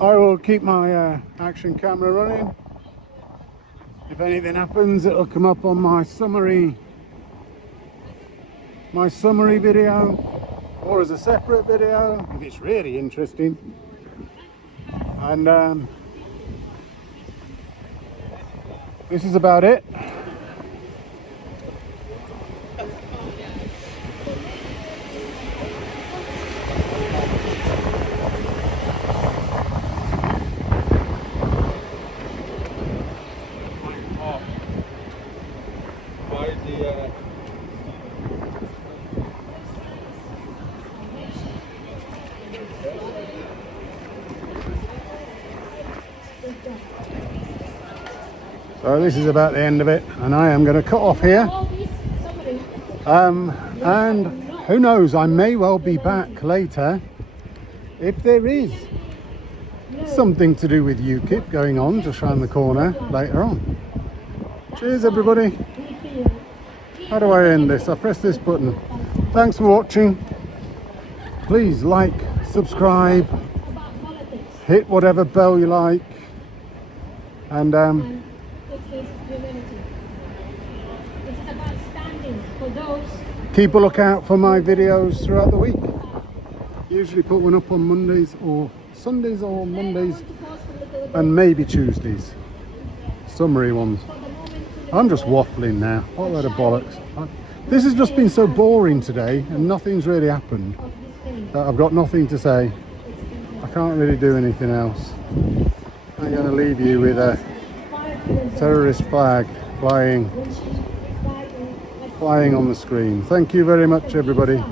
I will keep my action camera running. If anything happens, it'll come up on my summary video, or as a separate video if it's really interesting. And this is about it. So this is about the end of it, and I am going to cut off here. And who knows, I may well be back later if there is something to do with UKIP going on just around the corner later on. Cheers everybody. How do I end this? I press this button. Thanks for watching. Please like, subscribe, hit whatever bell you like, and keep a lookout for my videos throughout the week. Usually put one up on Mondays or Sundays or Mondays and maybe Tuesdays. Summary ones. I'm just waffling now. What a load of bollocks. This has just been so boring today and nothing's really happened. I've got nothing to say. I can't really do anything else. I'm going to leave you with a terrorist flag flying on the screen. Thank you very much, everybody.